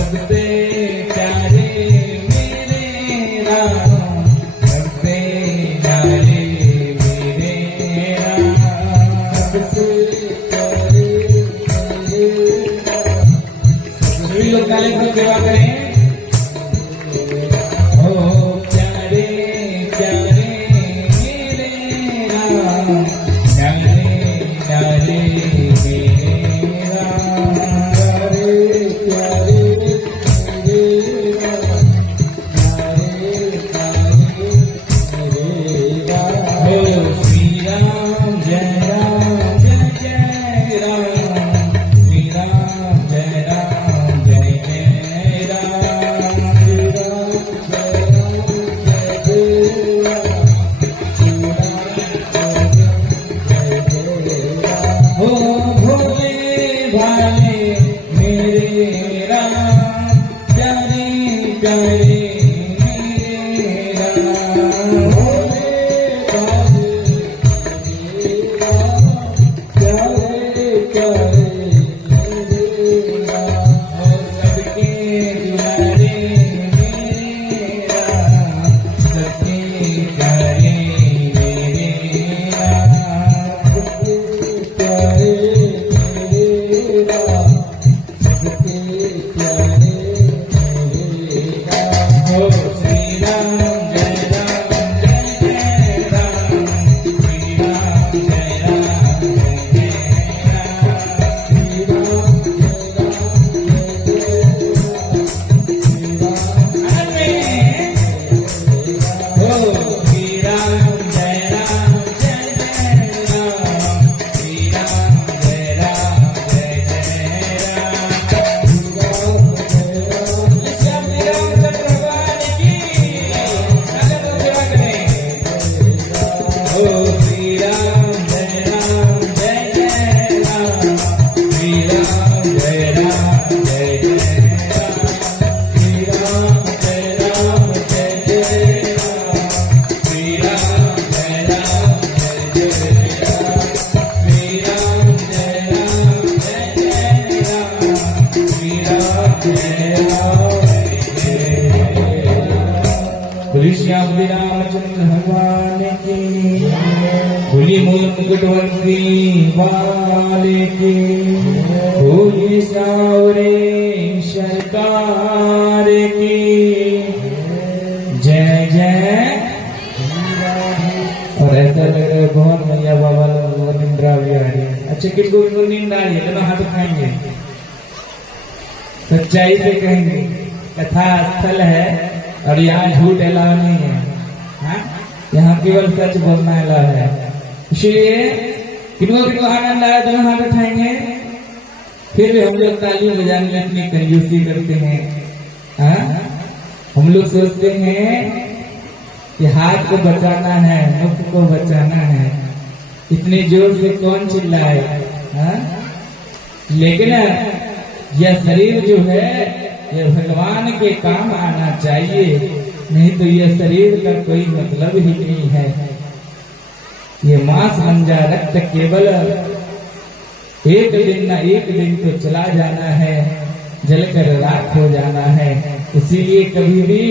सबसे प्यारे मेरे राम, सबसे प्यारे मेरे राम, सबसे प्यारे मेरे राम। सभी लोग ताली से सेवा करें। ओ प्यारे प्यारे मेरे राम, प्यारे प्यारे मेरे राम, प्यारे प्यारे मेरे राम, प्यारे प्यारे मेरे राम। ओ श्री राम जय राम जय जय राम, श्री राम जय राम जय जय राम, श्री राम जय राम जय जय राम, श्री राम जय जय राम। हो भोले भाले मेरे राम, प्यारे प्यारे मेरे राम, भोले भाले मेरे राम, प्यारे प्यारे मेरे राम। हो सबके दुलारे मेरे राम, सबके प्यारे मेरे राम, सबके प्यारे मेरे राम, सबके प्यारे मेरे राम। हो श्री राम जय राम जय जय राम, श्री राम जय राम जय जय राम, श्री राम जय राम जय जय राम, श्री राम हो श्री राम जय राम जय जय राम, श्री राम जय राम जय जय राम, श्री राम जय राम। श्री राम भगवान की ताली से सेवा करें। ओ श्री राम जय राम जय जय राम, श्री राम जय राम जय जय राम, श्री राम जय राम जय जय राम, श्री राम जय राम जय जय राम, श्री राम जय राम जय जय राम, श्री राम जय राम जय जय राम। बोलिए श्याम रामचंद्र भगवान की, बोलिए मोर मुकुटवंती वाले की, बोलिए सावरे सरकार की जय जय। और ऐसा लग रहा है बहुत मैया बाबा लोग निंद्रा भी आ रही है। अच्छा किसको इनको नींद आ रही है? दोनों हाथ उठाएंगे, सच्चाई से कहेंगे कथा स्थल है और यहाँ झूठ अलाव नहीं है। हाँ? यहाँ केवल सच बोलना अलाव है। इसलिए किनको आनंद आया दोनों हाथ उठाएंगे। फिर भी हम लोग ताली बजाने में इतनी कंजूसी करते हैं। हाँ? हम लोग सोचते हैं कि हाथ को बचाना है, मुख को बचाना है, इतनी जोर से कौन चिल्लाए। हाँ? लेकिन यह शरीर जो है यह भगवान के काम आना चाहिए, नहीं तो यह शरीर का कोई मतलब ही नहीं है। ये मांस मंजा रक्त केवल एक दिन न एक दिन तो चला जाना है, जलकर राख हो जाना है। इसीलिए कभी भी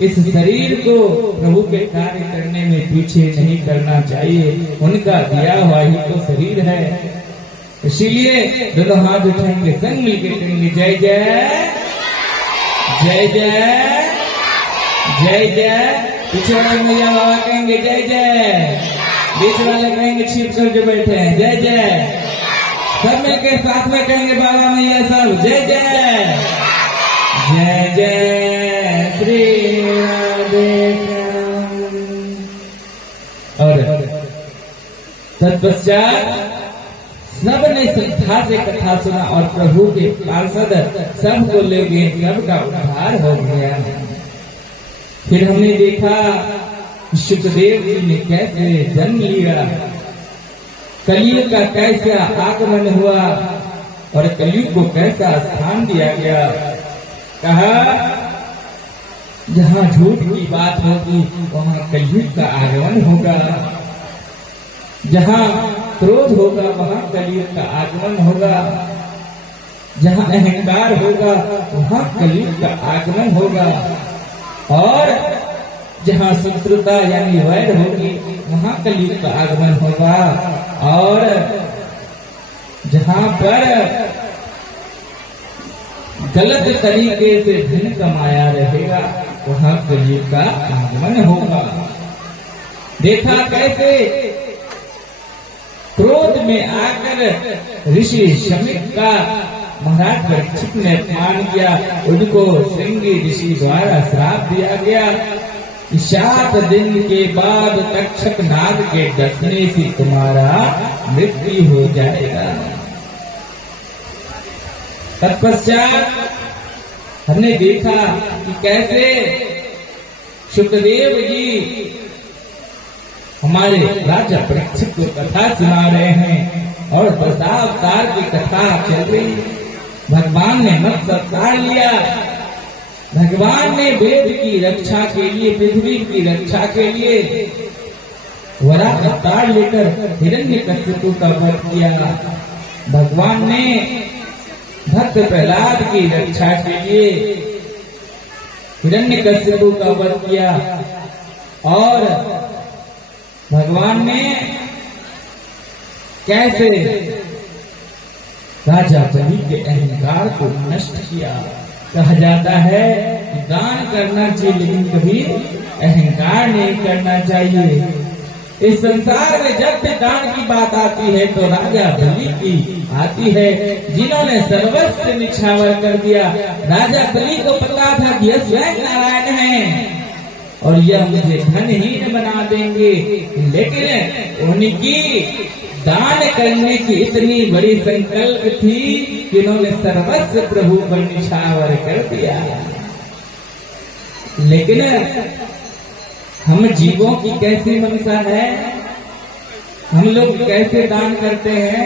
इस शरीर को प्रभु के कार्य करने में पीछे नहीं करना चाहिए। उनका दिया हुआ ही तो शरीर है। इसीलिए दोनों हाथ उठाएंगे, संग मिलकर कहेंगे जय जय जय जय जय जय। पीछे वाले मैया बाबा कहेंगे जय जय, बीच वाले कहेंगे छिप कर जो बैठे हैं जय जय। सब मिलकर साथ में कहेंगे बाबा मैया सब जय जय जय जय श्री राधे श्याम। और तत्पश्चात सबने श्रद्धा से कथा सुना और प्रभु के पार्षद सबको ले गए, सबका उद्धार हो गया। फिर हमने देखा सुखदेव जी ने कैसे जन्म लिया, कलयुग का कैसा आगमन हुआ और कलयुग को कैसा स्थान दिया गया। कहा जहाँ झूठ की बात होगी वहाँ कलयुग का आगमन होगा, जहाँ क्रोध होगा वहाँ कलयुग का आगमन होगा। जहाँ अहंकार होगा वहाँ कलयुग का आगमन होगा, और जहाँ शत्रुता यानी वैर होगी वहाँ कलयुग का आगमन होगा, और जहाँ पर गलत तरीके से धन कमाया रहेगा वहाँ कलयुग का आगमन होगा। देखा कैसे क्रोध में आकर ऋषि शमीक का महाराज परीक्षित ने अपमान किया, उनको श्रृंगी ऋषि द्वारा श्राप दिया गया कि 7 दिन के बाद तक्षक नाग के डसने से तुम्हारा मृत्यु हो जाएगा। तत्पश्चात हमने देखा कि कैसे सुखदेव जी हमारे राजा परीक्षित को कथा सुना रहे हैं और दशावतार की कथा चल रही। भगवान ने मत अवतार लिया, भगवान ने वेद की रक्षा के लिए, पृथ्वी की रक्षा के लिए वराह अवतार लेकर हिरण्यकश्यप का वध किया। भगवान ने भक्त प्रहलाद की रक्षा के लिए हिरण्यकश्यप का वध किया, और भगवान ने कैसे राजा बलि के अहंकार को नष्ट किया। कहा जाता है कि दान करना चाहिए लेकिन कभी अहंकार नहीं करना चाहिए। इस संसार में जब भी दान की बात आती है तो राजा बलि की आती है, जिन्होंने सर्वस्व निछावर कर दिया। राजा बलि को पता था कि यह स्वयं नारायण है और यह मुझे धनहीन बना देंगे, लेकिन उनकी दान करने की इतनी बड़ी संकल्प थी कि उन्होंने सर्वस्व प्रभु पर निछावर कर दिया। लेकिन हम जीवों की कैसी मंशा है, हम लोग कैसे दान करते हैं?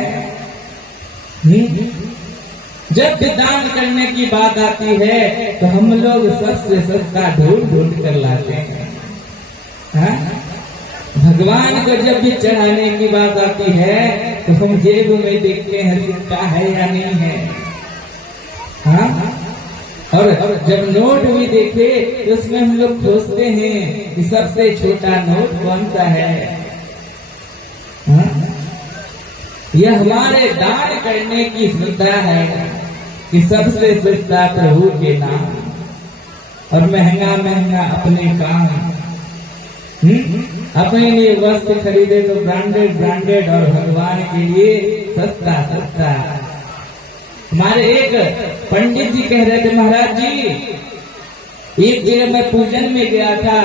जब भी दान करने की बात आती है तो हम लोग सबसे सस्ता ढूंढ कर लाते हैं। हाँ? भगवान को जब भी चढ़ाने की बात आती है तो हम जेब में देखते हैं सिक्का है या नहीं है। हाँ? और जब नोट भी देखे तो उसमें हम लोग सोचते हैं कि सबसे छोटा नोट कौन सा है। हाँ? यह हमारे दान करने की श्रद्धा है कि सबसे सस्ता प्रभु के नाम, और महंगा महंगा अपने काम। अपने लिए वस्त्र खरीदे तो ब्रांडेड, और भगवान के लिए सस्ता सस्ता। हमारे एक पंडित जी कह रहे थे, महाराज जी एक जगह मैं पूजन में गया था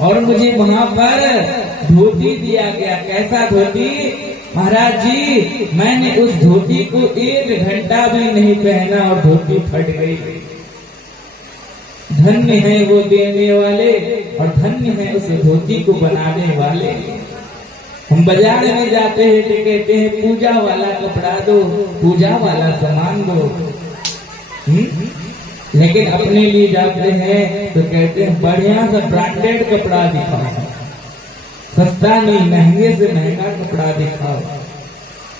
और मुझे वहां पर धोती दिया गया। कैसा धोती? महाराज जी मैंने उस धोती को 1 घंटा भी नहीं पहना और धोती फट गई। धन्य है वो देने वाले और धन्य है उस धोती को बनाने वाले। हम बाजार में जाते हैं तो कहते हैं पूजा वाला कपड़ा दो, पूजा वाला सामान दो। लेकिन अपने लिए जाते हैं तो कहते हैं बढ़िया सा ब्रांडेड कपड़ा दिखाओ, सस्ता नहीं महंगे से महंगा कपड़ा दिखाओ।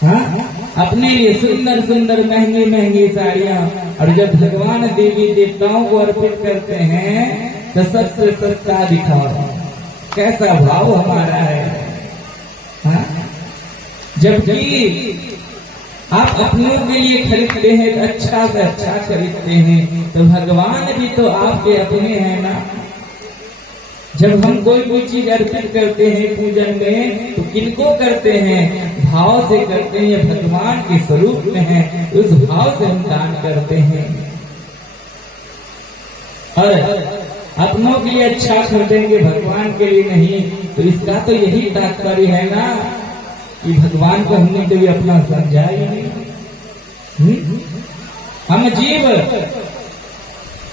हाँ? अपने लिए सुंदर सुंदर महंगी महंगी साड़ियाँ, और जब भगवान देवी देवताओं को अर्पित करते हैं तो सबसे सस्ता दिखाओ। कैसा भाव हमारा है। हाँ? जबकि आप अपने के लिए खरीदते हैं तो अच्छा से अच्छा खरीदते हैं, तो भगवान भी तो आपके अपने हैं ना। जब हम कोई चीज अर्पित करते हैं पूजन में तो किनको करते हैं? भाव से करते हैं, भगवान के स्वरूप में है, उस भाव से हम दान करते हैं। और अपनों के लिए अच्छा खरीदेंगे, भगवान के लिए नहीं, तो इसका तो यही तात्पर्य है ना कि भगवान को हमने कभी अपना समझा ही नहीं। हम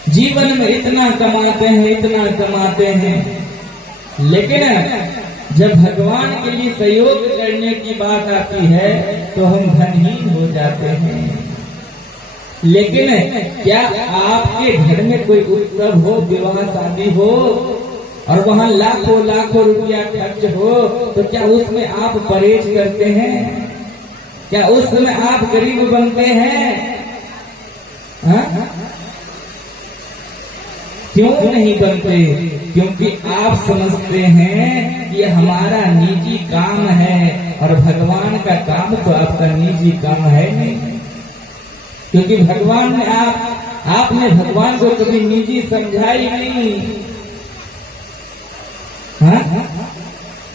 जीवन में इतना कमाते हैं, लेकिन जब भगवान के लिए सहयोग करने की बात आती है तो हम धनहीन हो जाते हैं। लेकिन क्या आपके घर में कोई उत्सव हो, विवाह शादी हो और वहाँ लाखों रुपया खर्च हो, तो क्या उसमें आप परहेज करते हैं? क्या उसमें आप गरीब बनते हैं? हाँ? क्यों नहीं बनते? क्योंकि आप समझते हैं कि ये हमारा निजी काम है और भगवान का काम तो आपका निजी काम है नहीं। क्योंकि भगवान ने आपने भगवान को कभी निजी समझा ही नहीं। हाँ?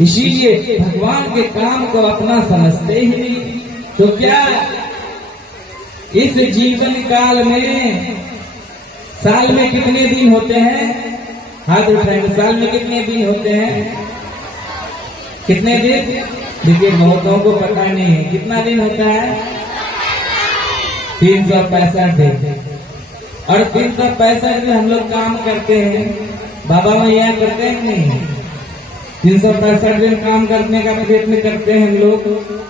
इसीलिए भगवान के काम को अपना समझते ही नहीं। तो क्या इस जीवन काल में साल में कितने दिन होते हैं? हाथ उठाएंगे। साल में कितने दिन होते हैं? कितने दिन? देखिए बहुतों को पता नहीं है कितना दिन होता है। 365 दिन। और 365 दिन हम लोग काम करते हैं। बाबा मैया करते हैं नहीं? 365 दिन काम करने का प्रयत्न करते हैं हम लोग।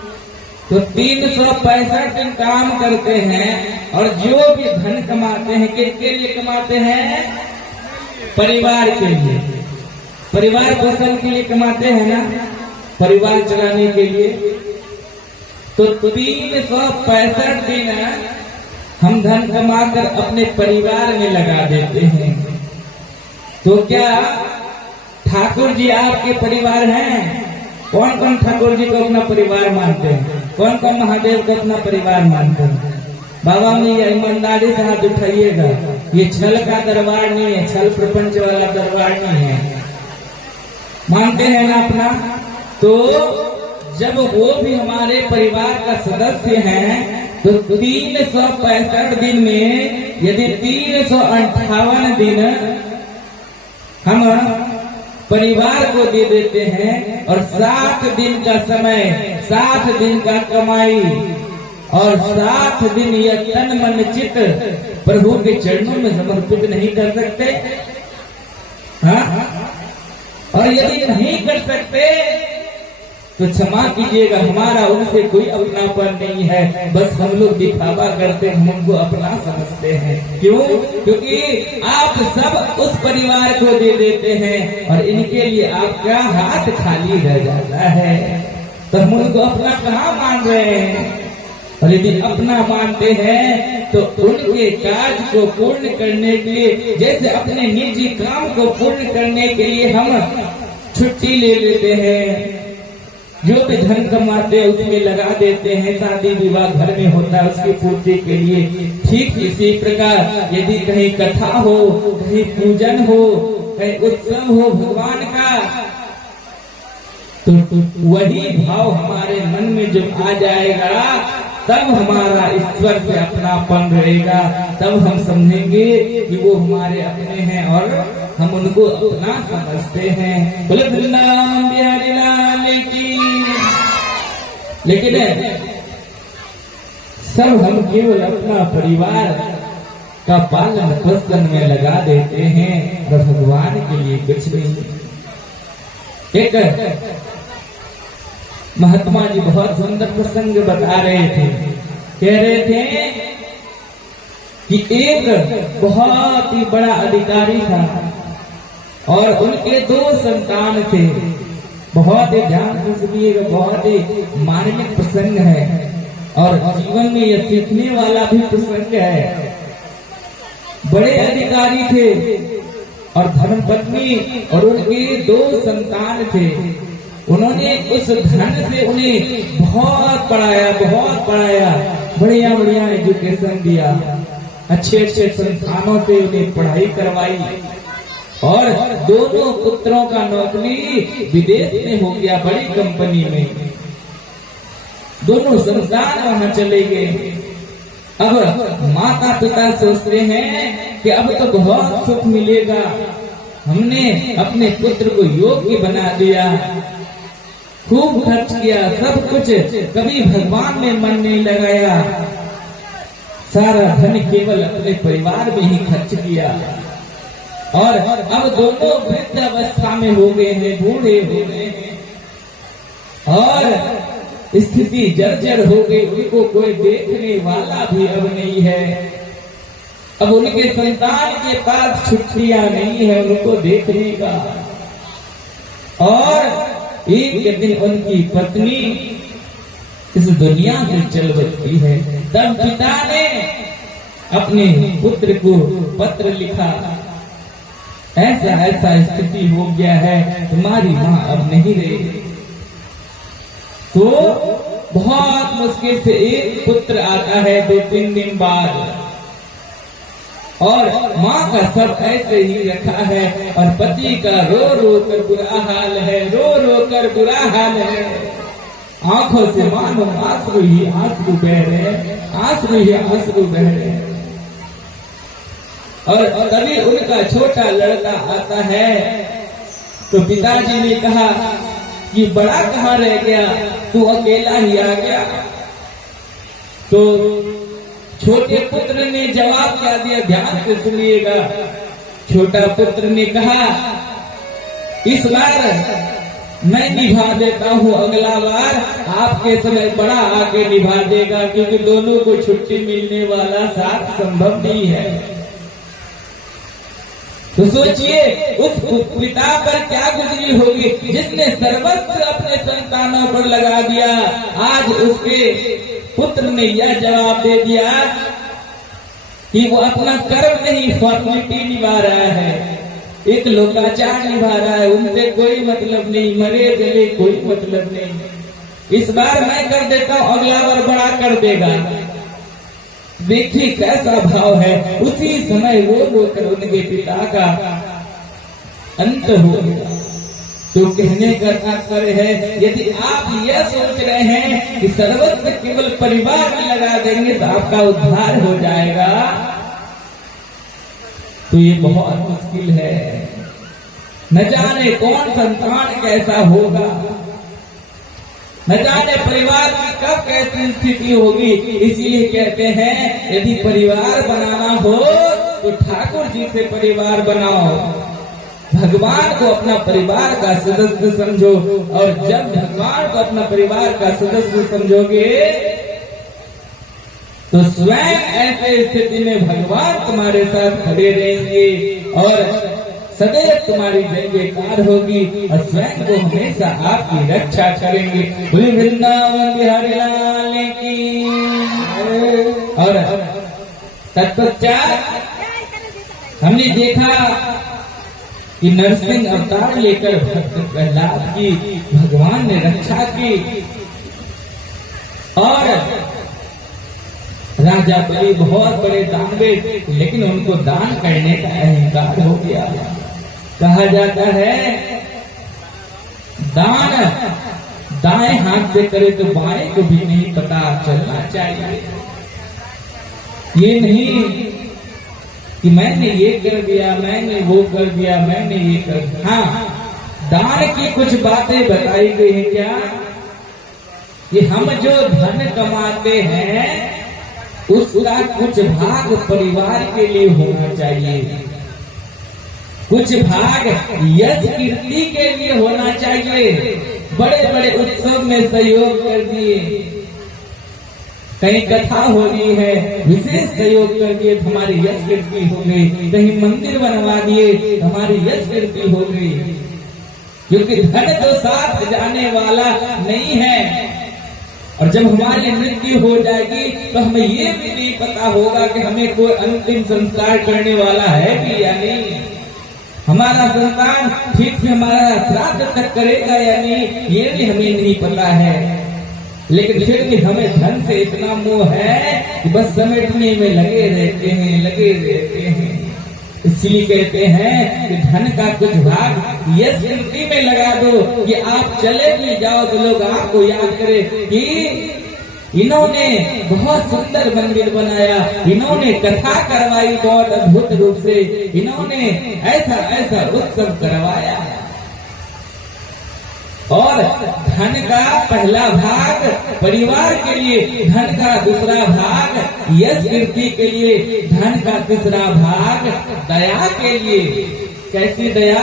तो 365 दिन काम करते हैं और जो भी धन कमाते हैं किसके लिए कमाते हैं? परिवार के लिए, परिवार पोषण के लिए कमाते हैं ना, परिवार चलाने के लिए। तो 365 दिन हम धन कमाकर अपने परिवार में लगा देते हैं। तो क्या ठाकुर जी आपके परिवार हैं? कौन कौन ठाकुर जी को अपना परिवार मानते हैं? कौन कौन महादेव को अपना परिवार मानते हैं? बाबा में ईमानदारी से हाथ उठाइएगा। ये छल का दरबार नहीं है, छल प्रपंच वाला दरबार नहीं है। मानते हैं ना अपना? तो जब वो भी हमारे परिवार का सदस्य हैं तो 365 दिन में यदि 358 दिन हम परिवार को दे देते हैं और 7 दिन का समय, 7 दिन का कमाई और 7 दिन यह तन मन चित्त प्रभु के चरणों में समर्पित नहीं कर सकते? हाँ? और यदि नहीं कर सकते तो क्षमा कीजिएगा, हमारा उनसे कोई अपनापन नहीं है। बस हम लोग दिखावा करते हैं, हम उनको अपना समझते हैं। क्यों? क्योंकि आप सब उस परिवार को दे देते हैं और इनके लिए आपका हाथ खाली रह जाता है। तो हम उनको अपना कहाँ मान रहे हैं? और यदि अपना मानते हैं तो उनके कार्य को पूर्ण करने के लिए, जैसे अपने निजी काम को पूर्ण करने के लिए हम छुट्टी ले लेते हैं, जो भी धन कमाते हैं उसमें लगा देते हैं, शादी विवाह घर में होता है उसकी पूर्ति के लिए। ठीक इसी प्रकार यदि कहीं कथा हो, कहीं पूजन हो, कहीं उत्सव हो भगवान का, तो वही भाव हमारे मन में जब आ जाएगा तब हमारा ईश्वर से अपनापन रहेगा। तब हम समझेंगे कि वो हमारे अपने हैं और हम उनको अपना समझते हैं। बोले वृंदावन बिहारी लाल की। लेकिन सब हम केवल अपना परिवार का पालन पोषण में लगा देते हैं और भगवान के लिए कुछ नहीं। एक महात्मा जी बहुत सुंदर प्रसंग बता रहे थे। कह रहे थे कि एक बहुत ही बड़ा अधिकारी था और उनके 2 संतान थे। बहुत ही ध्यान से सुनिएगा, बहुत ही मार्मिक प्रसंग है और जीवन में यह सीखने वाला भी प्रसंग है। बड़े अधिकारी थे और धर्मपत्नी और उनके 2 संतान थे। उन्होंने उस धन से उन्हें बहुत पढ़ाया, बढ़िया बढ़िया एजुकेशन दिया, अच्छे अच्छे संस्थानों से उन्हें पढ़ाई करवाई और दोनों पुत्रों का नौकरी विदेश में हो गया, बड़ी कंपनी में। दोनों संतान वहां चले गए। अब माता पिता सोचते हैं कि अब तो बहुत सुख मिलेगा, हमने अपने पुत्र को योग्य बना दिया, खूब खर्च किया, सब कुछ, कभी भगवान में मन नहीं लगाया, सारा धन केवल अपने परिवार में ही खर्च किया और अब दोनों वृद्ध अवस्था में हो गए हैं, बूढ़े हो गए हैं और स्थिति जर्जर हो गई। उनको कोई देखने वाला भी अब नहीं है। अब उनके संतान के पास छुट्टियां नहीं है उनको देखने का। और एक दिन उनकी पत्नी इस दुनिया से चल बसती है। तब पिता ने अपने पुत्र को पत्र लिखा, ऐसा ऐसा स्थिति हो गया है, तुम्हारी मां अब नहीं रही। तो बहुत मुश्किल से एक पुत्र आता है 2-3 दिन बाद, और माँ का सब ऐसे ही रखा है, और पति का रो रो कर बुरा हाल है, रो रो कर बुरा हाल है। आंखों से मानो आंसू ही आंसू बह रहे, आंसू ही आंसू बह रहे। और तभी उनका छोटा लड़का आता है, तो पिताजी ने कहा कि बड़ा कहाँ रह गया, तू अकेला ही आ गया। तो छोटे पुत्र ने जवाब क्या दिया, ध्यान से सुनिएगा। छोटा पुत्र ने कहा, इस बार मैं निभा देता हूँ, अगला बार आपके समय बड़ा आके निभा देगा, क्योंकि दोनों को छुट्टी मिलने वाला साथ संभव नहीं है। तो सोचिए उस पिता पर क्या गुजरी होगी, जिसने सर्वस्व अपने संतानों पर लगा दिया। आज उसके पुत्र ने यह जवाब दे दिया कि वो अपना कर्म नहीं, फॉर्मेलिटी निभा रहा है, एक लोकाचार निभा रहा है, उनसे कोई मतलब नहीं, मरे गले कोई मतलब नहीं। इस बार मैं कर देता हूँ, अगला बार बड़ा कर देगा। देखिए कैसा भाव है। उसी समय वो रोकर उनके पिता का अंत हो गया। तो कहने का तात्पर्य है, यदि आप यह सोच रहे हैं कि सर्वस्व केवल परिवार में लगा देंगे तो आपका उद्धार हो जाएगा, तो ये बहुत मुश्किल है। न जाने कौन संतान कैसा होगा, न जाने परिवार की कब कैसी स्थिति होगी। इसीलिए कहते हैं यदि परिवार बनाना हो तो ठाकुर जी से परिवार बनाओ, भगवान को अपना परिवार का सदस्य समझो। और जब भगवान को अपना परिवार का सदस्य समझोगे तो स्वयं ऐसे स्थिति में भगवान तुम्हारे साथ खड़े रहेंगे और सदैव तुम्हारी जय जयकार होगी, और स्वयं को हमेशा आपकी रक्षा करेंगे। बोले वृंदावन बिहारी लाल की। और तत्पश्चात हमने देखा कि नरसिंह अवतार लेकर भक्त प्रहलाद की भगवान ने रक्षा की, और राजा बलि बहुत बड़े दानवे, लेकिन उनको दान करने का अहंकार हो गया। कहा जाता है दान दाएं हाथ से करे तो बाएं को भी नहीं पता चलना चाहिए। ये नहीं कि मैंने ये कर दिया, मैंने वो कर दिया, मैंने ये कर दिया। हाँ, दान की कुछ बातें बताई गई हैं क्या, कि हम जो धन कमाते हैं उसका कुछ भाग परिवार के लिए होना चाहिए, कुछ भाग यश कीर्ति के लिए होना चाहिए। बड़े बड़े उत्सव में सहयोग कर दिए, कहीं कथा हो रही है विशेष सहयोग कर दिए, हमारी यश कीर्ति हो गई। कहीं मंदिर बनवा दिए, हमारी यश कीर्ति हो गई। क्योंकि धन तो साथ जाने वाला नहीं है, और जब हमारी मृत्यु हो जाएगी तो हमें ये भी नहीं पता होगा कि हमें कोई अंतिम संस्कार करने वाला है भी या नहीं, हमारा संतान ठीक से हमारा श्राद्ध तक करेगा या नहीं, ये भी हमें नहीं पता है। लेकिन फिर भी हमें धन से इतना मोह है कि बस समेटने में लगे रहते हैं। इसलिए कहते हैं कि धन का कुछ भाग यश कीर्ति में लगा दो, कि आप चले भी जाओ तो लोग आपको याद करें कि इन्होंने बहुत सुंदर मंदिर बनाया, इन्होंने कथा करवाई बहुत अद्भुत रूप से, इन्होंने ऐसा ऐसा उत्सव करवाया। और धन का पहला भाग परिवार के लिए, धन का दूसरा भाग यश कीर्ति के लिए, धन का तीसरा भाग दया के लिए। कैसी दया?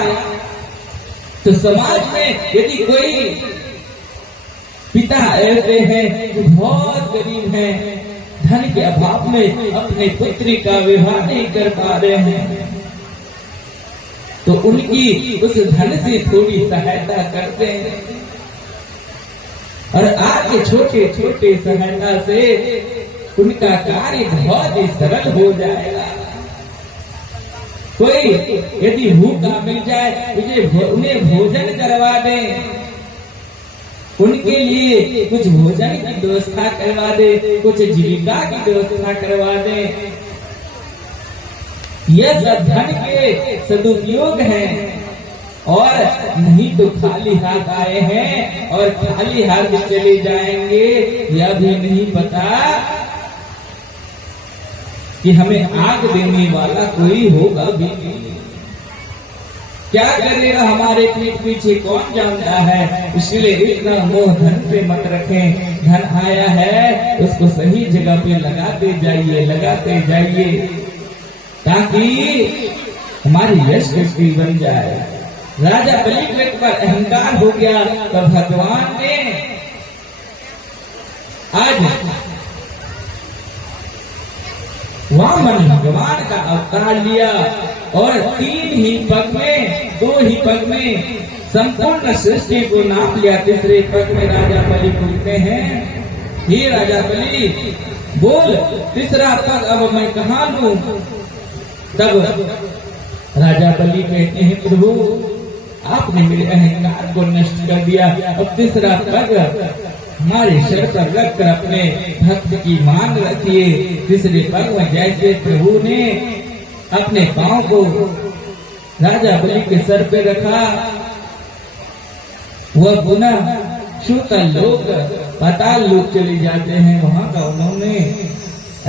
तो समाज में यदि कोई पिता ऐसे हैं जो बहुत गरीब हैं, धन के अभाव में अपने पुत्री का विवाह नहीं कर पा रहे हैं, तो उनकी उस धन से थोड़ी सहायता करते हैं। और आपके छोटे छोटे सहायता से उनका कार्य बहुत ही सरल हो जाएगा। कोई यदि भूखा मिल जाए उन्हें भोजन करवा दें, उनके लिए कुछ भोजन की व्यवस्था करवा दे, कुछ जीविका की व्यवस्था करवा दे। यह सब धन के सदुपयोग हैं। और नहीं तो खाली हाथ आए हैं और खाली हाथ चले जाएंगे, यह भी नहीं पता कि हमें आग देने वाला कोई होगा भी नहीं। क्या करेगा हमारे पीठ पीछे कौन जानता है। इसलिए इतना मोह धन पे मत रखें। धन आया है उसको सही जगह पे लगाते जाइए ताकि हमारी यश कीर्ति बन जाए। राजा बलि के पर अहंकार हो गया तो भगवान ने आज वामन भगवान का अवतार लिया और 2 ही पग में संपूर्ण सृष्टि को नाप लिया। तीसरे पग में राजा बलि बोलते हैं, हे राजा बलि बोल तीसरा पग अब मैं कहाँ लूं। तब राजा बलि कहते हैं, प्रभु आपने मेरे अहंकार को नष्ट कर दिया। अब तीसरा पग हमारे सर पर रखकर अपने भक्त की मान रखिए। तीसरे पग में जैसे प्रभु ने अपने पांव को राजा बलि के सर पे रखा, वह पुनः सूतल लोक पाताल लोक चले जाते हैं। वहां का उन्होंने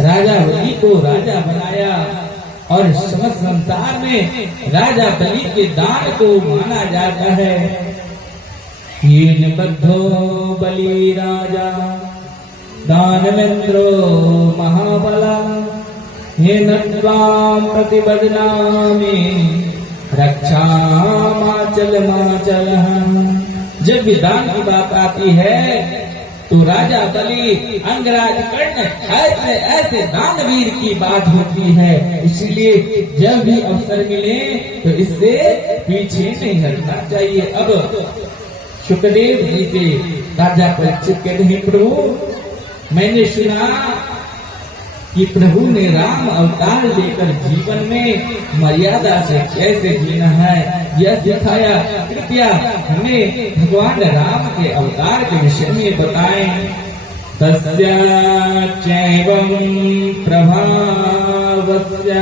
राजा बलि को राजा बनाया और समस्त संसार में राजा बलि के दान को माना जाता है। ये बद्धो बलि राजा दानवेंद्रो महाबला, हे नत्वाम प्रतिबदनामि रक्षामाचल माचल। जब भी दान की बात आती है तो राजा बलि अंगराज कर्ण ऐसे दानवीर की बात होती है। इसलिए जब भी अवसर मिले तो इससे पीछे नहीं हटना चाहिए। अब सुखदेव जी से राजा परीक्षित कहते हैं, प्रभु मैंने सुना कि प्रभु ने राम अवतार लेकर जीवन में मर्यादा से कैसे जीना है यह सिखाया। कृपया हमें भगवान राम के अवतार के विषय में बताएं। तस्या चैवं प्रभावस्य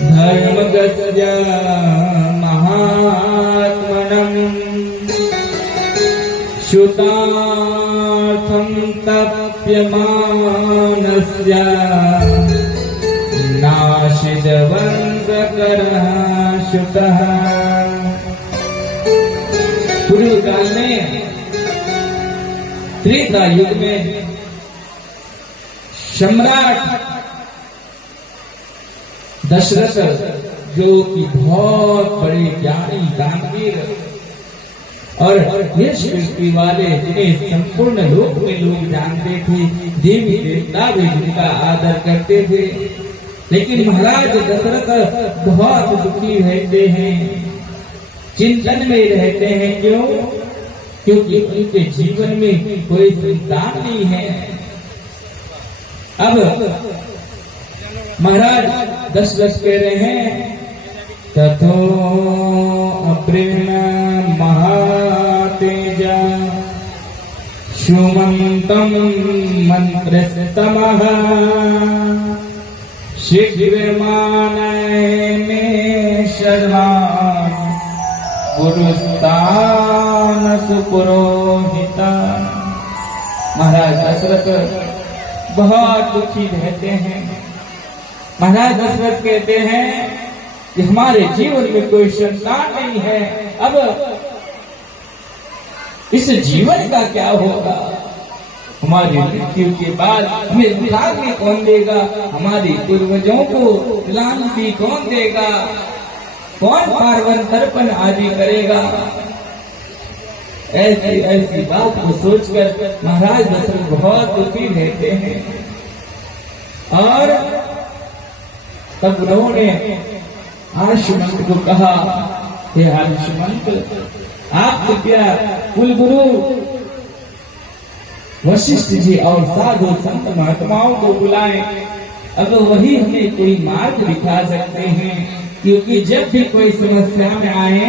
धर्मगस्य महात्मनं श्रुतार्थं तप्यमानस्य नाशिदवंशकरः शुतः। पूर्व काल में त्रेता युग में सम्राट दशरथ जो कि बहुत बड़े ज्ञानी दानवीर और यश कीर्ति वाले, जिन्हें संपूर्ण लोक में लोग जानते थे, देवी देवता भी जिनका आदर करते थे, लेकिन महाराज दशरथ बहुत दुखी रहते हैं, चिंतन में रहते हैं। क्यों? क्योंकि उनके जीवन में कोई संतान नहीं है। अब महाराज दशरथ कह रहे हैं, तथो अप्रेण महातेजा सुमंतम मंत्रस्तमः शीघ्रमानय मे शर्वान् पुरुस्तान सुपुरोहिता। महाराज दशरथ बहुत दुखी रहते हैं। महाराज दशरथ कहते हैं कि हमारे जीवन में कोई संतान नहीं है। अब इस जीवन का क्या होगा? हमारी मृत्यु के बाद हमें भाग्य कौन देगा? हमारे पूर्वजों को क्लांति कौन देगा? कौन पार्वन तर्पण आदि करेगा? ऐसी बात को सोचकर महाराज दशरथ बहुत दुखी रहते हैं। और तब उन्होंने आर्षमंत को कहा, हे आर्षमंत, आप कृपया कुलगुरु वशिष्ठ जी और साधु संत महात्माओं को बुलाएं। अब वही हमें कोई मार्ग दिखा सकते हैं, क्योंकि जब भी कोई समस्या में आए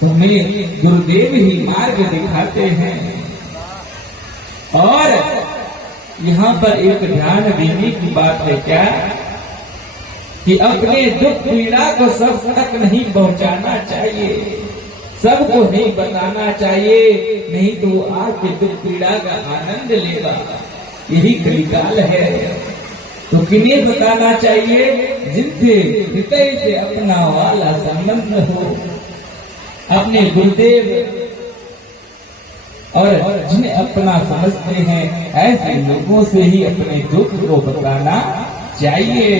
तो हमें गुरुदेव ही मार्ग दिखाते हैं। और यहाँ पर एक ध्यान देने की बात है क्या, कि अपने दुख पीड़ा को सब तक नहीं पहुंचाना चाहिए, सबको नहीं बताना चाहिए, नहीं तो आपके दुख पीड़ा का आनंद लेगा। यही कलिकाल है। तो किन्हें बताना चाहिए? जिनसे हृदय से अपना वाला संबंध हो, अपने गुरुदेव और जिन्हें अपना समझते हैं, ऐसे लोगों से ही अपने दुख को बताना चाहिए।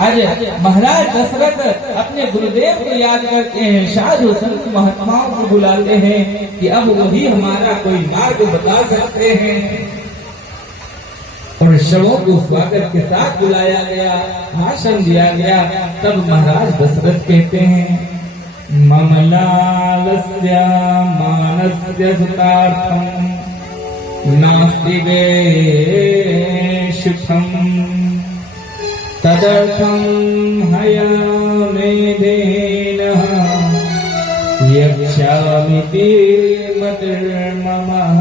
आज महाराज दशरथ अपने गुरुदेव को याद करते हैं, साधु संत महात्माओं को बुलाते हैं कि अब वही हमारा कोई मार्ग बता सकते हैं। और शवों को स्वागत के साथ बुलाया गया, भाषण दिया गया। तब महाराज दशरथ कहते हैं, ममलालस्य मानस्य सुतार्थम नास्ति वे सुखम तदर्थम हयामेधेनः यक्षामिति मतिर्ममः।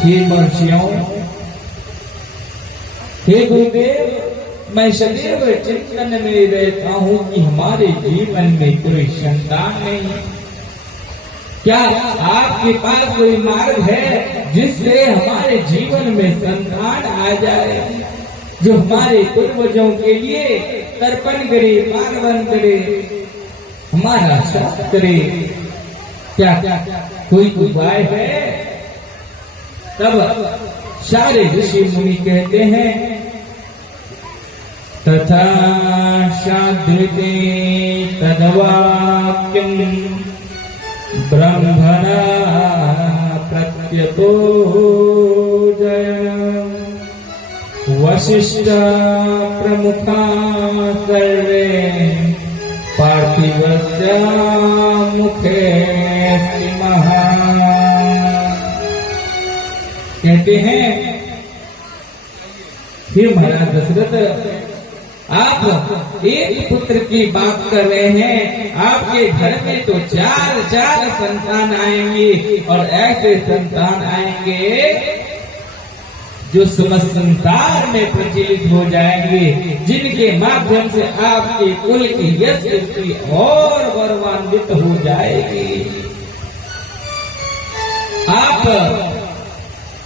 हे महर्षियों, हे गुरुदेव, मैं सदैव चिंतन में रहता हूँ कि हमारे जीवन में कोई संतान नहीं। क्या आपके पास कोई मार्ग है जिससे हमारे जीवन में संतान आ जाए, जो हमारे पूर्वजों के लिए तर्पण करे, पावन करे, हमारा साथ करे? क्या कोई उपाय है? तब सारे ऋषि मुनि कहते हैं, तथा शाद्रिते तद्वाक्यं ब्रह्मणा प्रत्यतो जयम् वशिष्ठ प्रमुखा सर्वे पार्थिवस्य मुखे स्थिमः। कहते हैं, हे महाराज दशरथ, आप एक पुत्र की बात कर रहे हैं, आपके घर में तो चार संतान आएंगे, और ऐसे संतान आएंगे जो समस्त संसार में प्रचलित हो जाएंगे, जिनके माध्यम से आपके कुल की यश कीर्ति और गौरवान्वित हो जाएगी। आप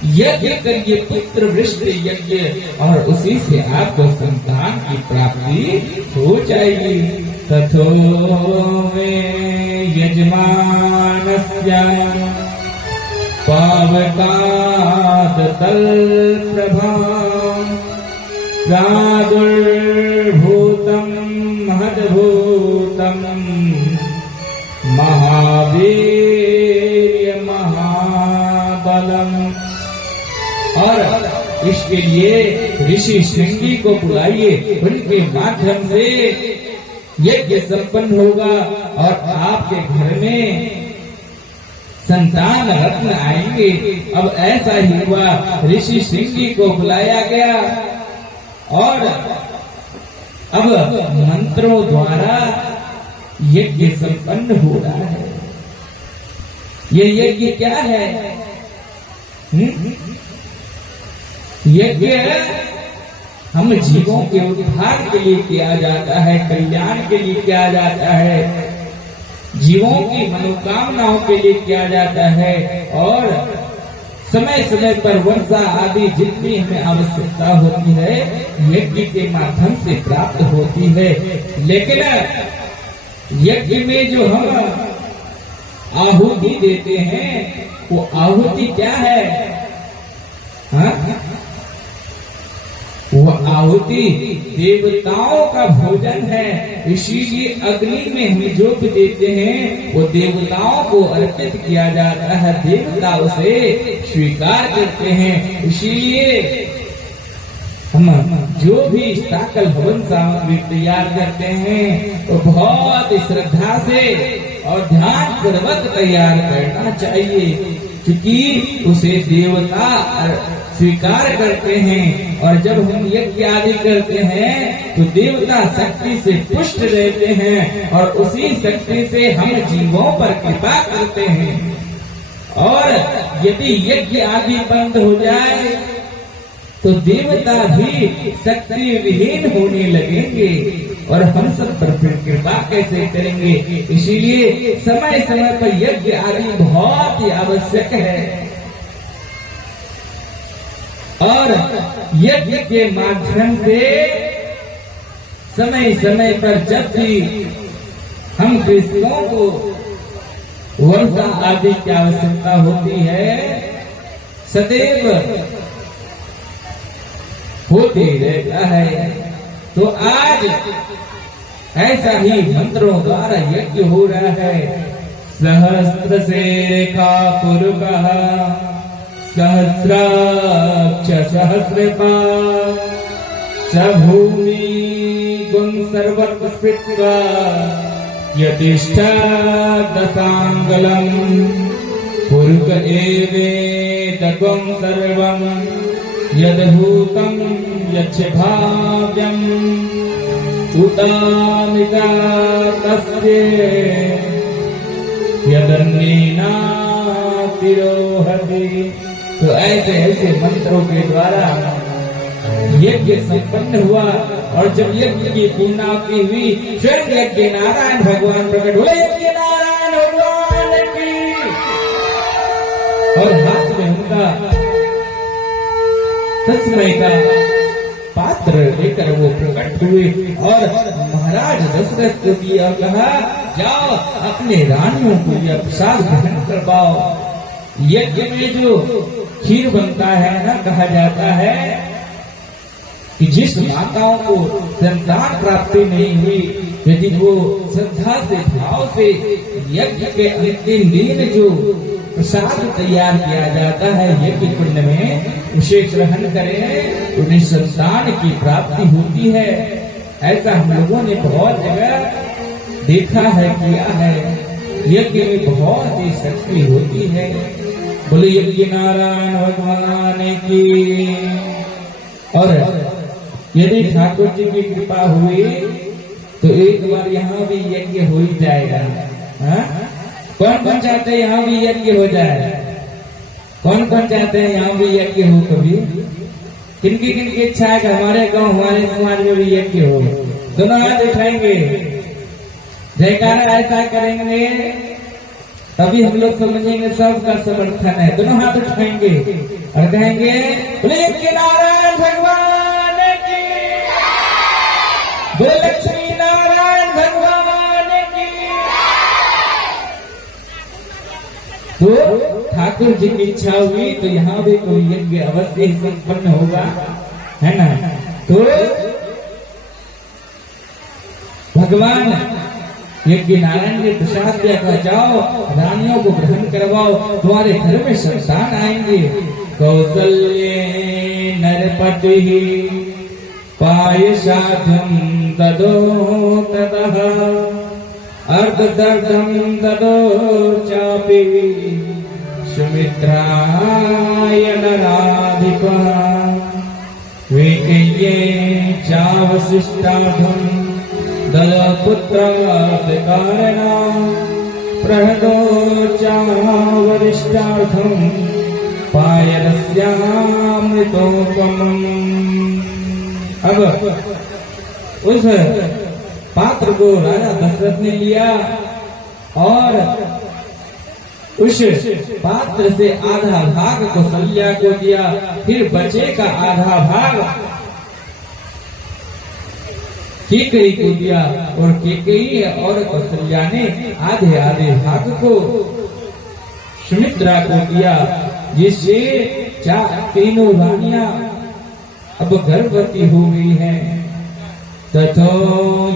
यज्ञ करिए, पुत्र वृष्टि यज्ञ, और उसी से आपको संतान की प्राप्ति हो जाएगी। तथो मे यजमानस्य पावकाद तल्प्रभा प्रादुर्भूतं महद्भूतं महावीर्य महाबलम्। और इसके लिए ऋषि श्रृंगी को बुलाइए, उनके माध्यम से यज्ञ संपन्न होगा और आपके घर में संतान रत्न आएंगे। अब ऐसा ही हुआ, ऋषि श्रृंगी को बुलाया गया और अब मंत्रों द्वारा यज्ञ संपन्न हो रहा है। ये यज्ञ क्या है? यज्ञ हम जीवों के उद्धार के लिए किया जाता है, कल्याण के लिए किया जाता है, जीवों की मनोकामनाओं के लिए किया जाता है, और समय समय पर वर्षा आदि जितनी हमें आवश्यकता होती है यज्ञ के माध्यम से प्राप्त होती है। लेकिन यज्ञ में जो हम आहुति देते हैं, वो आहुति क्या है? हाँ? वो आहुति देवताओं का भोजन है। इसीलिए अग्नि में हम जो भी देते हैं वो देवताओं को अर्पित किया जाता है, देवता उसे स्वीकार करते हैं। इसीलिए हम जो भी सकल हवन सामग्री तैयार करते हैं वो बहुत श्रद्धा से और ध्यान पूर्वक तैयार करना चाहिए, क्योंकि उसे देवता स्वीकार करते हैं। और जब हम यज्ञ आदि करते हैं तो देवता शक्ति से पुष्ट रहते हैं और उसी शक्ति से हम जीवों पर कृपा करते हैं। और यदि यज्ञ आदि बंद हो जाए तो देवता भी शक्ति विहीन होने लगेंगे और हम सब पर फिर कृपा कैसे करेंगे। इसीलिए समय समय पर यज्ञ आदि बहुत ही आवश्यक है। और यज्ञ के माध्यम से समय समय पर जब भी हम कृषकों को वर्षा आदि की आवश्यकता होती है सदैव होते रहता है। तो आज ऐसा ही मंत्रों द्वारा यज्ञ हो रहा है। सहस्त्र से रेखा पुरुषः सहस्राक्ष सहस्रपा च भूमि गुं सर्वत्र स्फीत्वा यतिष्ठा दशांगलम् पुरुष एवेदगं सर्वं यद्भूतं यच्च भाव्यम् उतामिता तस्य यदन्नेना तिरोहति। तो ऐसे ऐसे मंत्रों के द्वारा यज्ञ संपन्न हुआ। और जब यज्ञ की पूर्णाहुति हुई स्वयं यज्ञ नारायण भगवान प्रकट हुए। यज्ञ नारायण भगवान की। और हाथ में उनका तस्मै का पात्र लेकर वो प्रकट हुए और महाराज दशरथ को दिया, कहा जाओ अपने रानियों को यह प्रसाद ग्रहण करवाओ। यज्ञ में जो खीर बनता है ना, कहा जाता है कि जिस माताओं को संतान प्राप्ति नहीं हुई, यदि वो श्रद्धा से भाव से यज्ञ के अंतिम दिन जो प्रसाद तैयार किया जाता है यज्ञ कुंड में, उसे ग्रहण करें तो उन्हें संतान की प्राप्ति होती है। ऐसा हम लोगों ने बहुत जगह देखा है, किया है। यज्ञ में बहुत ही शक्ति होती है। बोले यज्ञ नारायण भगवान की। और यदि ठाकुर जी की कृपा हुई तो एक बार यहाँ भी यज्ञ हो ही जाएगा। कौन कौन चाहते हैं यहाँ भी यज्ञ हो जाए? कौन कौन चाहते हैं यहाँ भी यज्ञ हो? कभी किनकी किनकी इच्छा है कि हमारे गांव हमारे समाज में भी यज्ञ हो? दोनों हाथ उठाएंगे, जयकारा ऐसा करेंगे तभी हम लोग समझेंगे सबका समर्थन है। दोनों हाथ उठाएंगे और कहेंगे बोले यज्ञ नारायण भगवान की, बोले लक्ष्मी नारायण भगवान की। तो ठाकुर जी की इच्छा हुई तो यहाँ भी कोई यज्ञ अवश्य ही संपन्न होगा, है ना। तो भगवान यज्ञ नारायण के प्रसाद दिया, कहा जाओ रानियों को ग्रहण करवाओ, तुम्हारे घर में संतान आएंगे। कौसल्ये नरपति पायसाधं ददो ततः अर्धदर्धं ददो चापि सुमित्राय नराधिपः वैकेय्ये चावशिष्टार्थं दलपुत्रादिकारणा प्रहदो चावरिष्टार्थं पायरस्यामृतोपमम्। अब उस पात्र को राजा दशरथ ने लिया और उस पात्र से आधा भाग कौशल्या को दिया, फिर बचे का आधा भाग केकई को दिया और केकई और कौशल्या ने आधे आधे भाग को सुमित्रा को दिया, जिससे तीनों रानियां अब गर्भवती हो गई हैं। तथो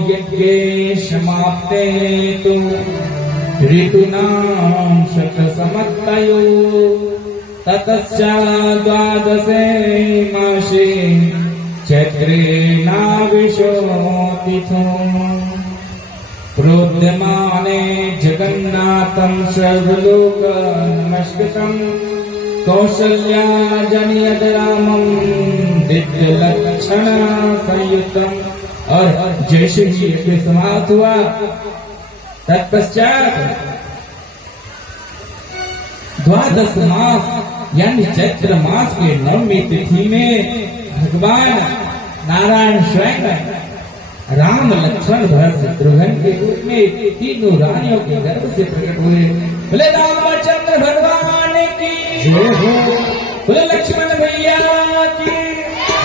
यज्ञे समाप्ते तो ऋतूनां शतसमत्तयो ततश्चात् द्वादशे मासे चैत्रे नाविशो तिथो प्रोद्यमाने जगन्नाथं सर्वलोक नमस्कृतं कौसल्या जनयद रामं दिव्यलक्षण संयुक्तम। और जैसे ही यज्ञ समाप्त हुआ तत्पश्चात 12 मास यानी चैत्र मास के 9वीं तिथि में भगवान नारायण स्वयं राम लक्ष्मण भरत शत्रुघ्न के रूप में तीनों रानियों के गर्भ से प्रकट हुए। बोले रामचंद्र भगवान की जय हो, बोले लक्ष्मण भैया की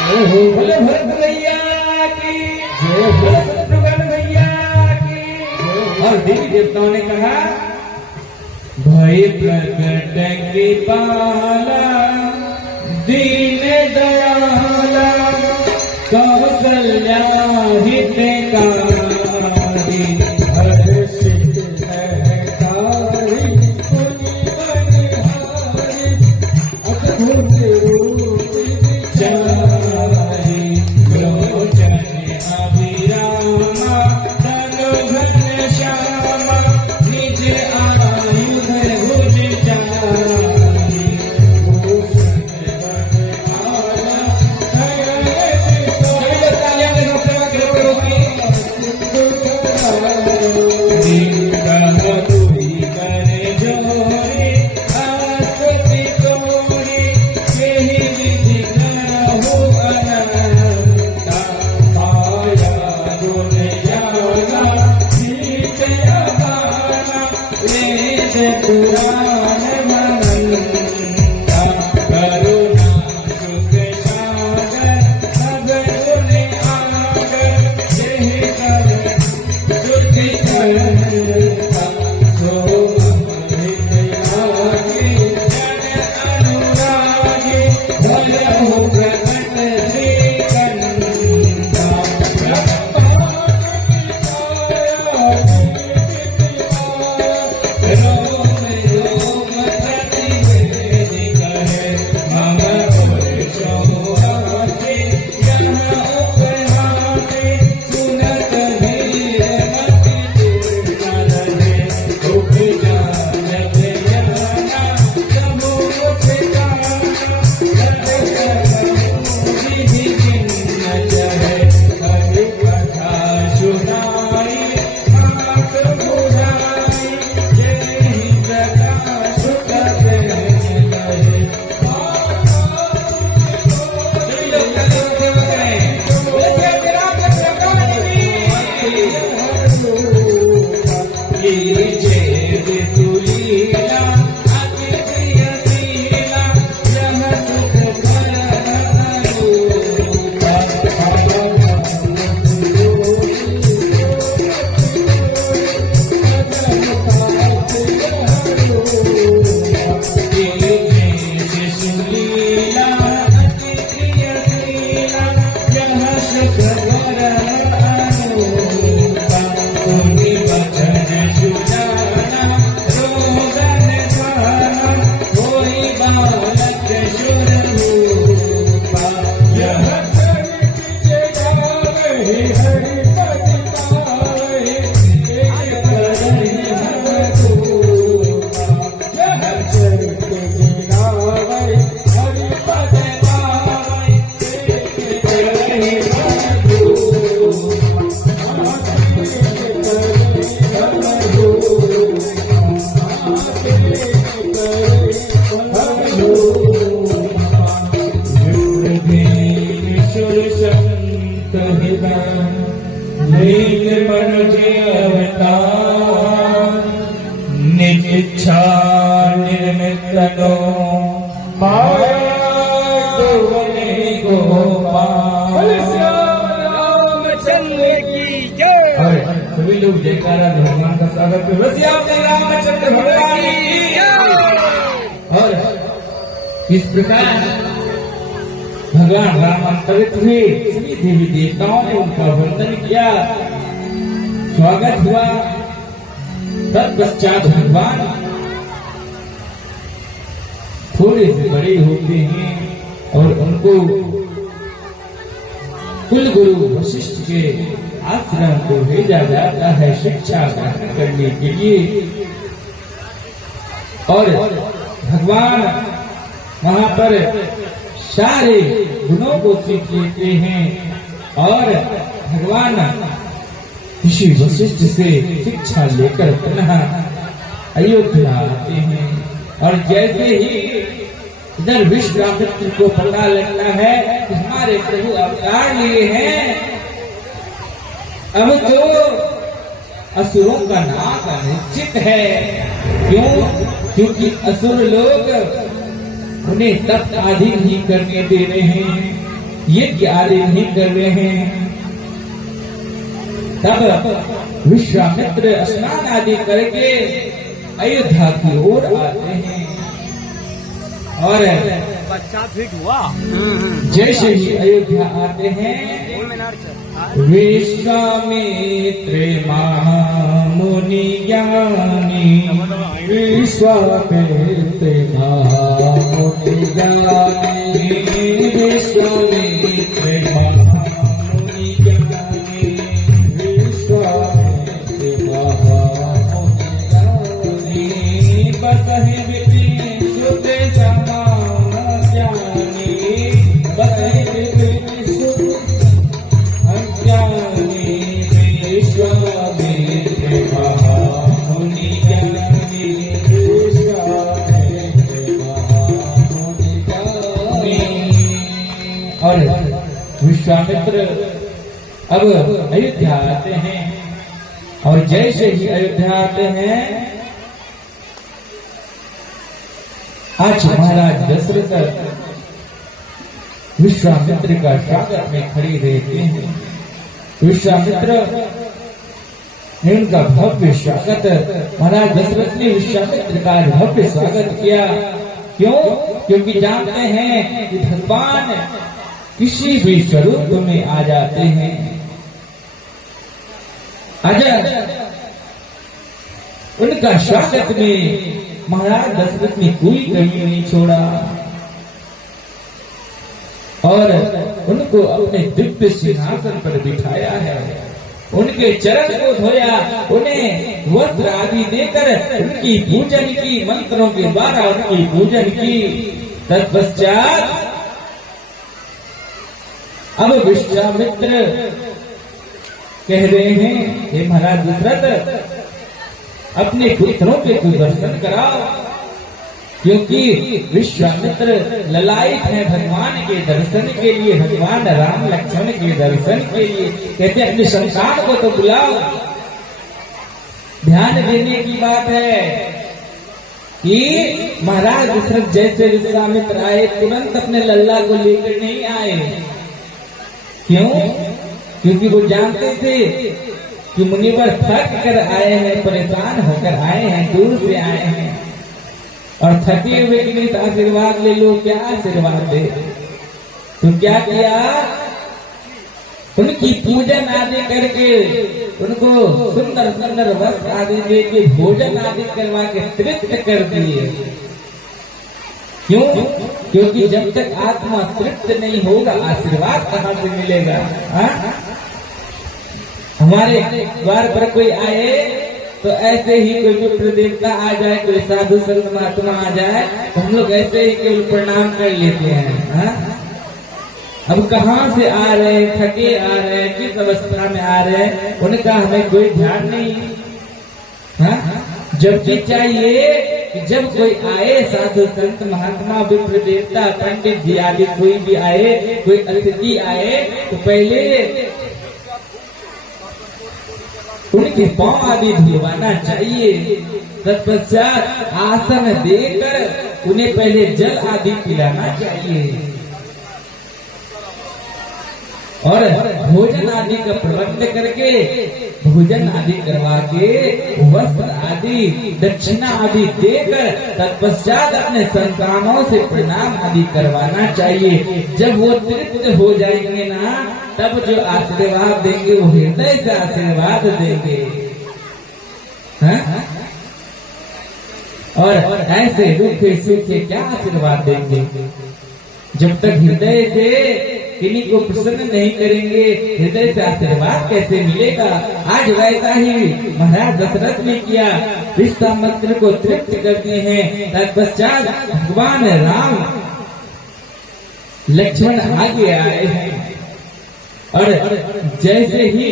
जय हो, बोले भरत भैया की जय हो, बोले शत्रुघ्न भैया की जय हो। और देवी देवताओं ने कहा भय प्रकट कृपाला दीन दयाला कौसल्या हितकारी हर्षित सहकारी मुनि बलिहारी अद्भुत रूप विचारी लोचन अभिरामा तनु घनश्यामा निज आयुध भुज चारी निच्छा निर्मितनो सभी लोग जयकारा भगवान का स्वागत करें। रामचंद्र भगवान की जय। और इस प्रकार भगवान राम अंतरित हुए, सभी देवी देवताओं ने उनका वंदन किया, स्वागत हुआ। तत्पश्चात भगवान थोड़े से बड़े होते हैं और उनको कुल गुरु वशिष्ठ के आश्रम को भेजा जाता है शिक्षा ग्रहण करने के लिए। और भगवान वहां पर सारे गुणों को सीख लेते हैं और भगवान ऋषि वशिष्ठ से शिक्षा लेकर पुनः अयोध्या आते हैं। और जैसे ही इधर विश्वामित्र को पता लगता है कि हमारे प्रभु अवतार लिए हैं, अब तो असुरों का नाश निश्चित है। क्यों? क्योंकि असुर लोग उन्हें तप आदि नहीं करने दे रहे हैं, यज्ञ आदि नहीं कर रहे हैं। तब विश्वामित्र स्नान आदि करके अयोध्या की ओर आते हैं और बच्चा फिट हुआ। जैसे ही अयोध्या आते हैं, विश्वामित्र महामुनि ज्ञानी, विश्वामित्र महामुनि ज्ञानी, विश्वामित्र महामुनि ज्ञानी, विश्वामित्र महामुनि ज्ञानी, बसहि विपिन सुत समाज्ञानी, बसहि विपिन सुत अज्ञानी, विश्वामित्र महामुनि ज्ञानी, विश्वामित्र महामुनि ज्ञानी। और विश्वामित्र अब अयोध्या आते हैं और जैसे ही अयोध्या आते हैं, आज महाराज दशरथ विश्वामित्र का स्वागत में खड़े रहते हैं। विश्वामित्र ने उनका भव्य स्वागत, महाराज दशरथ ने विश्वामित्र का भव्य स्वागत किया। क्यों? क्योंकि जानते हैं कि भगवान किसी भी स्वरूप में आ जाते हैं। अजय उनका स्वागत में महाराज दशरथ ने कोई कमी नहीं छोड़ा और उनको अपने दिव्य सिंहासन पर बिठाया है। उनके चरण को धोया, उन्हें वस्त्र आदि देकर उनकी पूजन की, मंत्रों के द्वारा उनकी पूजन की। तत्पश्चात अब विश्वामित्र कह रहे हैं, हे महाराज दशरथ, अपने पुत्रों के दर्शन कराओ, क्योंकि विश्वामित्र ललायित है भगवान के दर्शन के लिए, भगवान राम लक्ष्मण के दर्शन के लिए। कहते अपने संतान को तो बुलाओ। ध्यान देने की बात है कि महाराज दशरथ जैसे विश्वामित्र आए, तुरंत अपने लल्ला को लेकर नहीं आए। क्यों? क्योंकि वो जानते थे कि मुनिवर थक कर आए हैं, परेशान होकर आए हैं, दूर से आए हैं और थके हुए के लिए आशीर्वाद ले लो। क्या आशीर्वाद दे? तो क्या किया? उनकी पूजन आदि करके, उनको सुंदर सुंदर वस्त्र आदि दे के, भोजन आदि करवा के तृप्त कर दिए। क्यों? क्योंकि जब तक आत्मा तृप्त नहीं होगा, आशीर्वाद कहाँ से मिलेगा? हमारे द्वार पर कोई आए तो ऐसे ही कोई विप्र देवता आ जाए, कोई साधु संत महात्मा आ जाए तो हम लोग ऐसे ही केवल प्रणाम कर लेते हैं। अब कहाँ से आ रहे हैं, थके आ रहे हैं, किस अवस्था में आ रहे हैं, उनका हमें कोई ध्यान नहीं। जबकि चाहिए कि जब कोई आए, साधु संत महात्मा विप्र देवता पंडित जी आदि कोई भी आए, कोई अतिथि आए, तो पहले उनके पांव आदि धुलवाना चाहिए। तत्पश्चात आसन देकर उन्हें पहले जल आदि पिलाना चाहिए और भोजन आदि का प्रबंध करके, भोजन आदि करवा के, वस्त्र आदि दक्षिणा आदि देकर तत्पश्चात अपने संतानों से प्रणाम आदि करवाना चाहिए। जब वो तृप्त हो जाएंगे ना, तब जो आशीर्वाद देंगे वो हृदय से आशीर्वाद देंगे। और ऐसे रूखे सूखे क्या आशीर्वाद देंगे? जब तक हृदय से किन्हीं को प्रसन्न नहीं करेंगे, हृदय से आशीर्वाद कैसे मिलेगा। आज वैसा ही महाराज दशरथ ने किया, विश्वामित्र को तृप्त करते हैं। तत्पश्चात भगवान राम लक्ष्मण आगे आए हैं और जैसे ही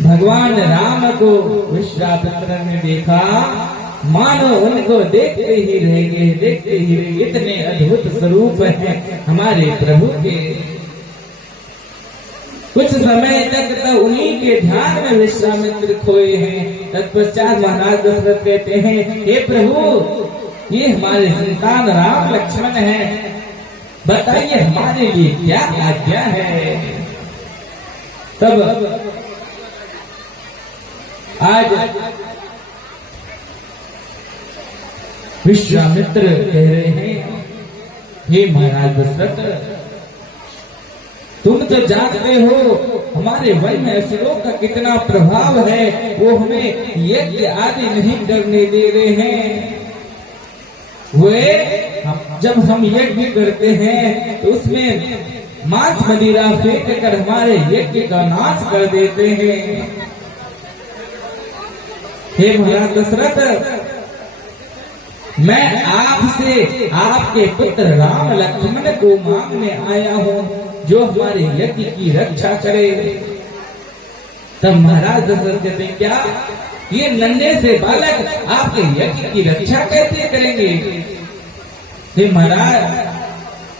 भगवान राम को विश्वामित्र ने देखा, मानो उनको देखते ही रह गए, देखते ही रह गए। इतने अद्भुत स्वरूप हैं हमारे प्रभु के। कुछ समय तक तो उन्हीं के ध्यान में विश्वामित्र खोए हैं। तत्पश्चात महाराज दशरथ कहते हैं, हे प्रभु, ये हमारे संतान राम लक्ष्मण हैं, बताइए हमारे लिए क्या आज्ञा है। तब आज विश्वामित्र कह रहे हैं, हे महाराज दशरथ, तुम तो जानते हो हमारे वन में असुरों का कितना प्रभाव है, वो हमें यज्ञ आदि नहीं करने दे रहे हैं। जब हम यज्ञ करते हैं तो उसमें मांस मदिरा फेंक कर हमारे यज्ञ का नाश कर देते हैं। हे महाराज दशरथ, मैं आपसे आपके पुत्र राम लक्ष्मण को मांगने आया हूँ, जो हमारे यज्ञ की रक्षा करे। तब महाराज दशरथ कहते, क्या ये नन्हे से बालक आपके यज्ञ की रक्षा कैसे करेंगे। हे महाराज,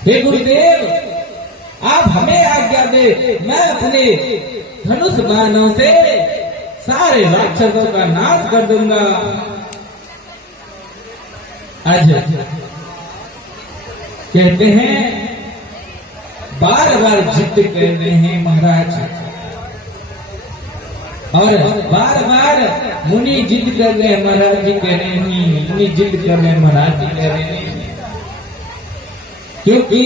हे गुरुदेव, आप हमें आज्ञा दे, मैं अपने धनुष बाणों से सारे राक्षसों का नाश कर दूंगा। आज कहते हैं, बार बार जिद कर रहे हैं महाराज, और बार बार मुनि जिद कर रहे हैं, महाराज जी कह रहे नहीं, मुनि जिद कर रहे हैं, महाराज जी कह रहे नहीं, क्योंकि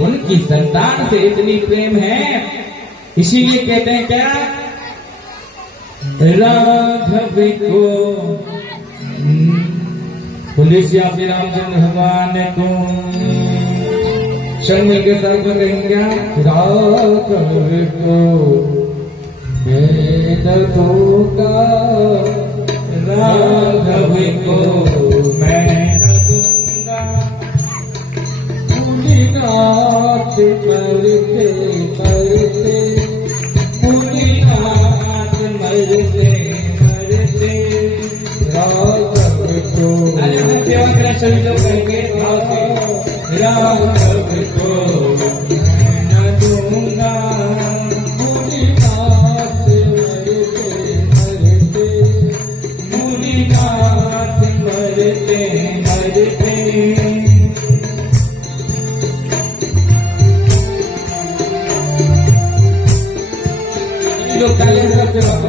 उनकी संतान से इतनी प्रेम है। इसीलिए कहते हैं क्या, राघव को पुलिस या फिर रामचंद्र भगवान को शर्मिल के साथ में कहेंगे क्या, राघव को मैं दूंगा, राघव को मैं दूंगा, पुलिनाथ मरते मरते, पुलिनाथ मरते मरते, राघव को सेवा करें सभी लोग कहेंगे, राघव को मैं न दूंगा, पुलिनाथ मरते मरते, पुलिनाथ मरते मरते। लोग तालियां बजाते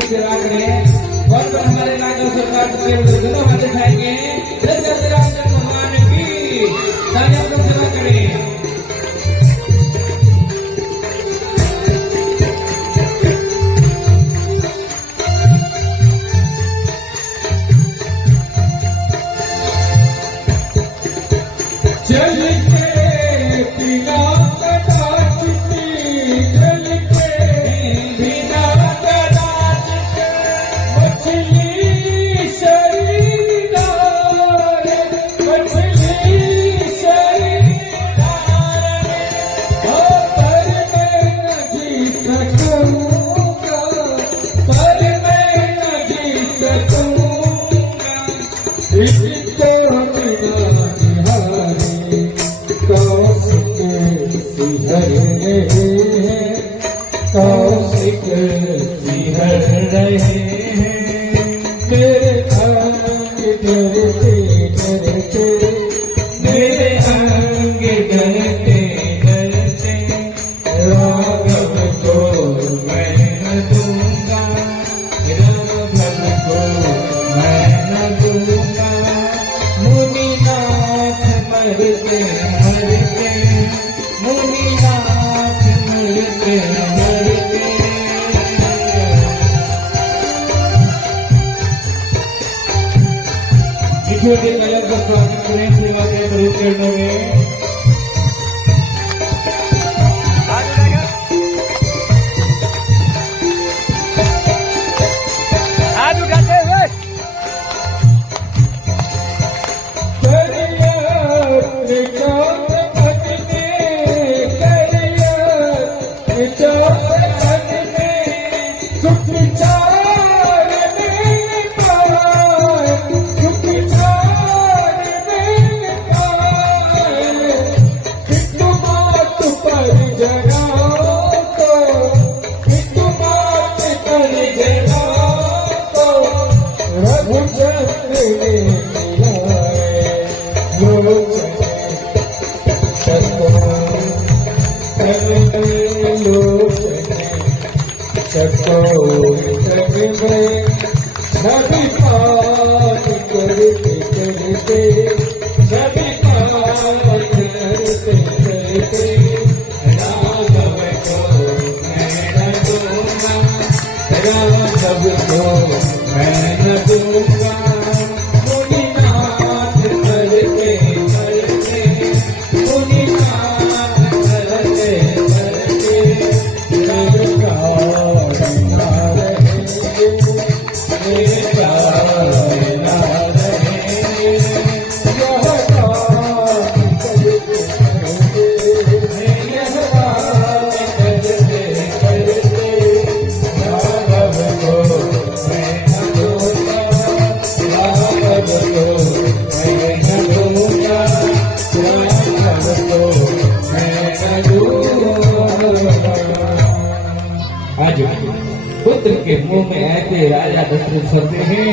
सेवा करें और हमारे नागल सरकार के धन्यवाद दिखाएंगे। रामचंद्र भगवान की तालियों से सेवा करें। शरीर छोटे कलम का स्वागत करें सेवा के प्रभु चरणों में। हाथ उठाते हुए पुत्र के मुंह में ऐसे राजा दशरथ सोचते हैं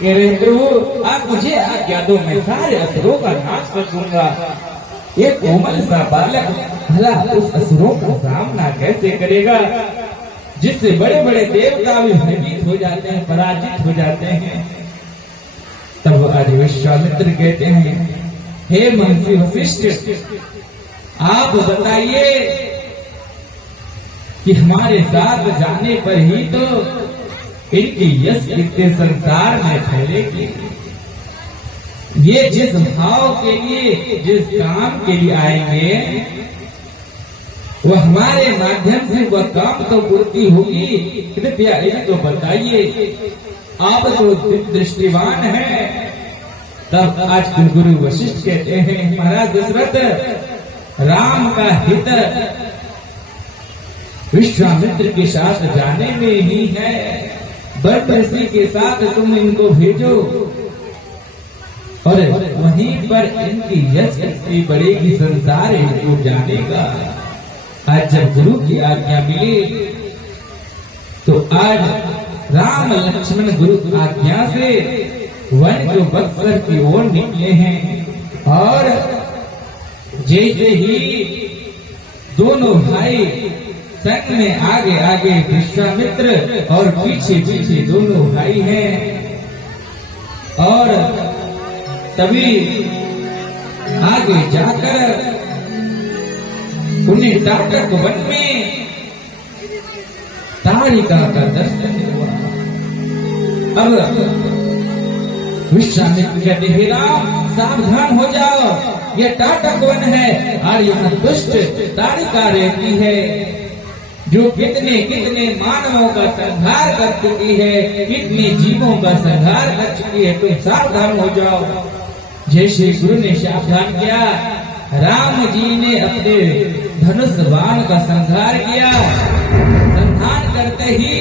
कि रे प्रभु आप मुझे आज्ञा दो, मैं सारे असुरों का नाश कर दूंगा। ये कोमल सा बालक भला उस असुरों का सामना कैसे करेगा जिससे बड़े बड़े देवता भी भयभीत हो जाते हैं, पराजित हो जाते हैं। तब आज विश्वामित्र कहते हैं, हे महर्षि वशिष्ठ, आप बताइए कि हमारे साथ जाने पर ही तो इनकी यश इतने संसार में फैलेगी। ये जिस भाव के लिए, जिस काम के लिए आएंगे, वह हमारे माध्यम से वह काम तो पूर्ति होगी। कृपया इन्हें तो बताइए, आप तो दृष्टिवान हैं। तब आज गुरु वशिष्ठ कहते हैं, महाराज दशरथ, राम का हित विश्वामित्र के साथ जाने में ही है। बर्फसी के साथ तुम इनको भेजो और वहीं पर इनकी यश शक्ति बढ़ेगी, संसार इनको जानेगा। आज जब गुरु की आज्ञा मिली तो आज राम लक्ष्मण गुरु आज्ञा से वन को बक्सर की ओर निकले हैं। और जैसे ही दोनों भाई संग में आगे आगे विश्वामित्र और पीछे पीछे दोनों भाई हैं। और तभी आगे जाकर उन्हें टाटक वन में तारिका का दर्शन हुआ। अब विश्वामित्र कहते हैं, राम सावधान हो जाओ, यह टाटक वन है और यहाँ दुष्ट तारिका रहती है जो कितने कितने मानवों का संहार कर चुकी है, कितने जीवों का संहार कर चुकी है, तुम सावधान हो जाओ। जैसे गुरु ने सावधान किया, राम जी ने अपने धनुष बाण का संहार किया। संहार करते ही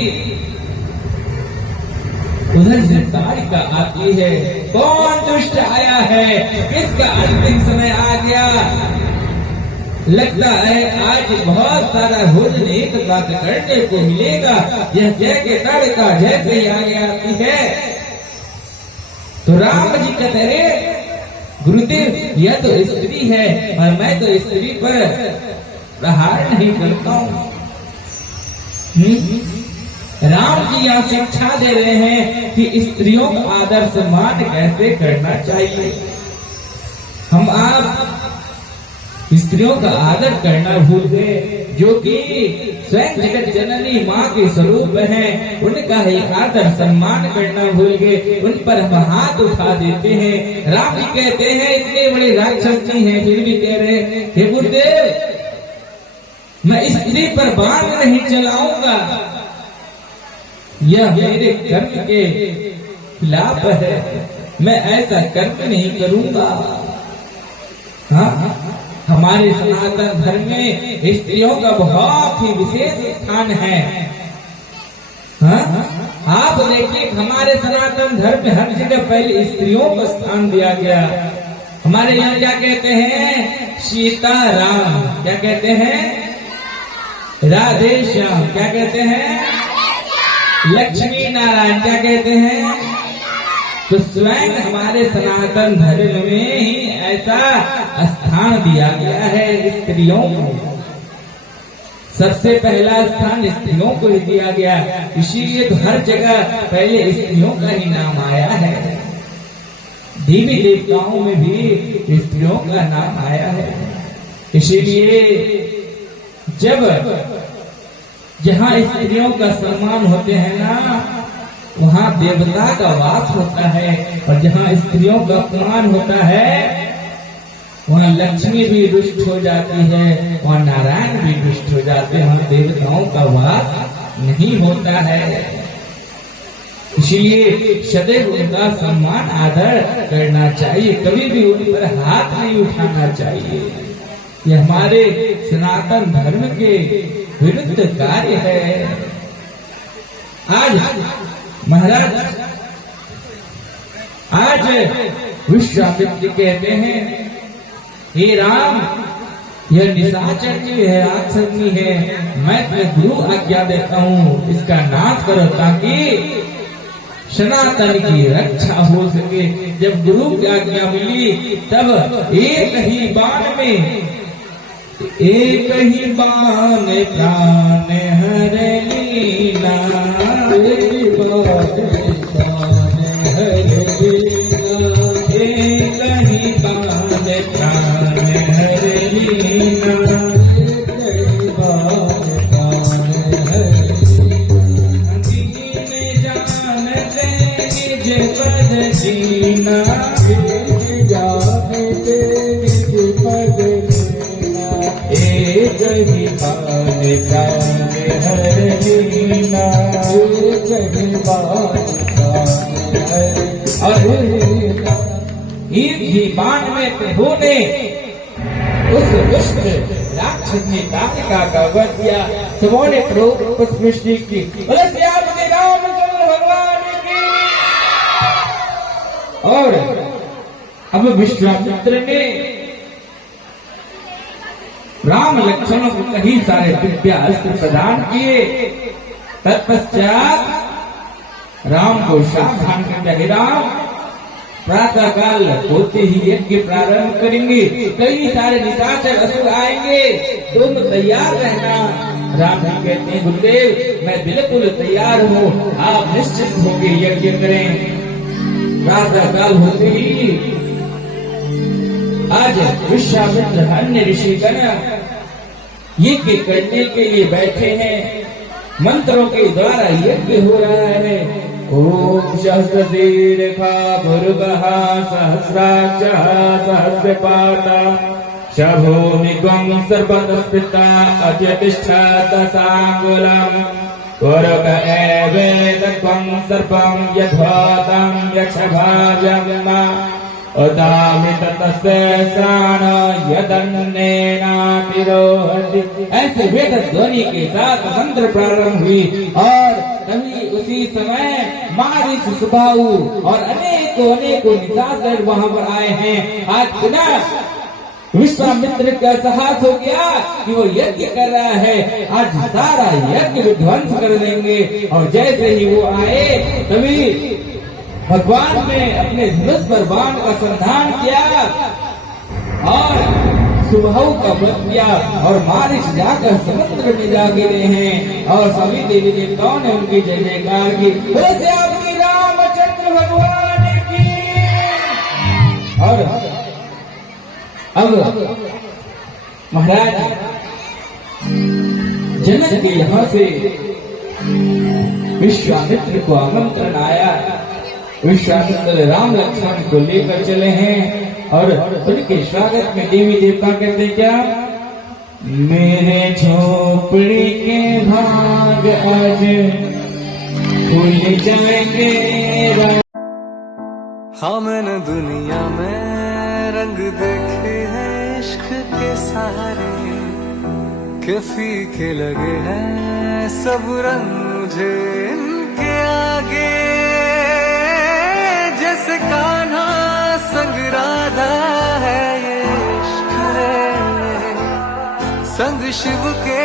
उधर से तारिका आती है। कौन दुष्ट आया है, किसका अंतिम समय आ गया? लगता है आज बहुत सारा भोजन एक साथ करने को मिलेगा। यह जय के तारिका जैसे ही आगे आती है तो राम जी कहते हैं, गुरुदेव यह तो स्त्री है और मैं तो स्त्री पर प्रहार नहीं करता हूँ। राम जी यहाँ शिक्षा दे रहे हैं कि स्त्रियों का आदर सम्मान कैसे करना चाहिए। हम आप स्त्रियों का आदर करना भूल गए, जो कि स्वयं जगत जननी माँ के स्वरूप है, उनका ही आदर सम्मान करना भूल गए, उन पर हम हाथ उठा देते हैं। राम जी कहते हैं इतने बड़े राक्षस नहीं है, फिर भी कह रहे हे गुरुदेव, मैं स्त्री पर बाण नहीं चलाऊंगा, यह मेरे कर्म के खिलाफ है, मैं ऐसा कर्म नहीं करूंगा। हाँ, हमारे सनातन धर्म में स्त्रियों का बहुत ही विशेष स्थान है। हाँ? आप देखिए हमारे सनातन धर्म में हर जगह पहले स्त्रियों को स्थान दिया गया। हमारे यहाँ क्या कहते हैं? सीताराम, क्या कहते हैं? राधे श्याम, क्या कहते हैं? लक्ष्मी नारायण, क्या कहते हैं? तो स्वयं हमारे सनातन धर्म में ही ऐसा स्थान दिया गया है स्त्रियों को। सबसे पहला स्थान स्त्रियों को ही दिया गया, इसीलिए तो हर जगह पहले स्त्रियों का ही नाम आया है। देवी देवताओं में भी स्त्रियों का नाम आया है। इसीलिए जब जहाँ स्त्रियों का सम्मान होते हैं ना, वहाँ देवता का वास होता है, और जहाँ स्त्रियों का अपमान होता है वहाँ लक्ष्मी भी दुष्ट हो जाती है, वहाँ नारायण भी दुष्ट हो जाते हैं, वहाँ देवताओं का वास नहीं होता है। इसलिए सदैव उनका सम्मान आदर करना चाहिए, कभी भी उन पर हाथ नहीं उठाना चाहिए। ये हमारे सनातन धर्म के विरुद्ध कार्य है। आज महाराज, आज विश्वामित्र कहते हैं हे राम, यह निशाचरनी है, राक्षसनी है, मैं तुम्हें गुरु आज्ञा देता हूँ, इसका नाश करो ताकि सनातन की रक्षा हो सके। जब गुरु की आज्ञा मिली तब एक ही बाण में, एक ही बाण प्राण हर लीला, एक ही बाण प्राण हर लीला, एक ही बाण प्राण हर लीला, एक ही बाण प्राण हर लीला। दीन जानते निज पद जीना, जानते निज पद एक ही बाण प्राण हर लीला, एक ही बाण प्राण हर लीला। एक ही बाण में प्रभु ने उस दुष्ट राक्षस की तालिका का वध किया। सबों ने प्रभु पुष्पवृष्टि की। बोले श्री रामचंद्र भगवान की। और अब विश्वामित्र ने राम लक्ष्मण को कई सारे दिव्य अस्त्र प्रदान किए। तत्पश्चात राम को सावधान करते, राम प्रातः काल होते ही यज्ञ प्रारंभ करेंगे, कई सारे निशाचर असुर आएंगे, तुम तैयार रहना। राम जी कहते हैं गुरुदेव मैं बिल्कुल तैयार हूँ, आप निश्चित होकर यज्ञ करें। प्रातः काल होते ही आज विश्वामित्र अन्य ऋषिगण यज्ञ करने के लिए बैठे हैं, मंत्रों के द्वारा यज्ञ हो रहा है। ओम सहस्रशीर्षा भुर्गः सहस्राक्षः सहस्रपाता शभूमिगं सर्वतस्थिता अत्यतिष्ठत साङ्गुलम् वरुक एवेदत्वं सर्वं यद्भूतं यक्षभाजम् उदामित तस्य श्राण यदन्नेनापि रोहति। ऐसे वेद ध्वनि के साथ मंत्र प्रारंभ हुई, और तभी उसी समय मारीच सुबाहु और अनेकों निशाचर वहां पर आए हैं। आज पुनः विश्वामित्र का साहस हो गया कि वो यज्ञ कर रहा है, आज सारा यज्ञ विध्वंस कर देंगे। और जैसे ही वो आए तभी भगवान ने अपने धनुष पर बाण का संधान किया और सुबाहु का वध किया, और मारीच जाकर समुद्र में जा गिरे हैं। और सभी देवी देवताओं ने उनकी जय जयकार की। वैसे आपकी रामचंद्र भगवान की। और अब महाराज जनक के यहाँ से विश्वामित्र को आमंत्रण आया। विश्वामित्र राम लक्ष्मण को लेकर चले हैं और उनके स्वागत में देवी देवता कहते क्या, मेरे झोपड़ी के भाग आज खुल जाएंगे। हाँ मैंने दुनिया में रंग देखे हैं इश्क के सारे, के फीके लगे हैं सब रंग मुझे इनके आगे। जैसे कान्हा संग राधा है ये इश्क है, संग शिव के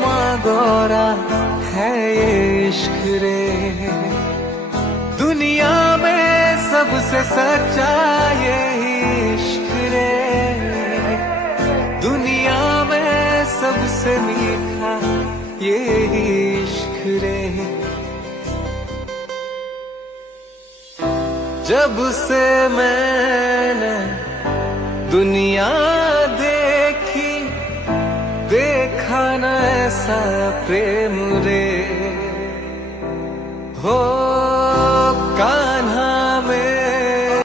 माँ गौरा है ये इश्क रे। दुनिया में सबसे सच्चा ये इश्क रे, दुनिया में सबसे मीठा ये इश्क रे। जब से मैंने दुनिया देखी, देखा न ऐसा प्रेम रे। हो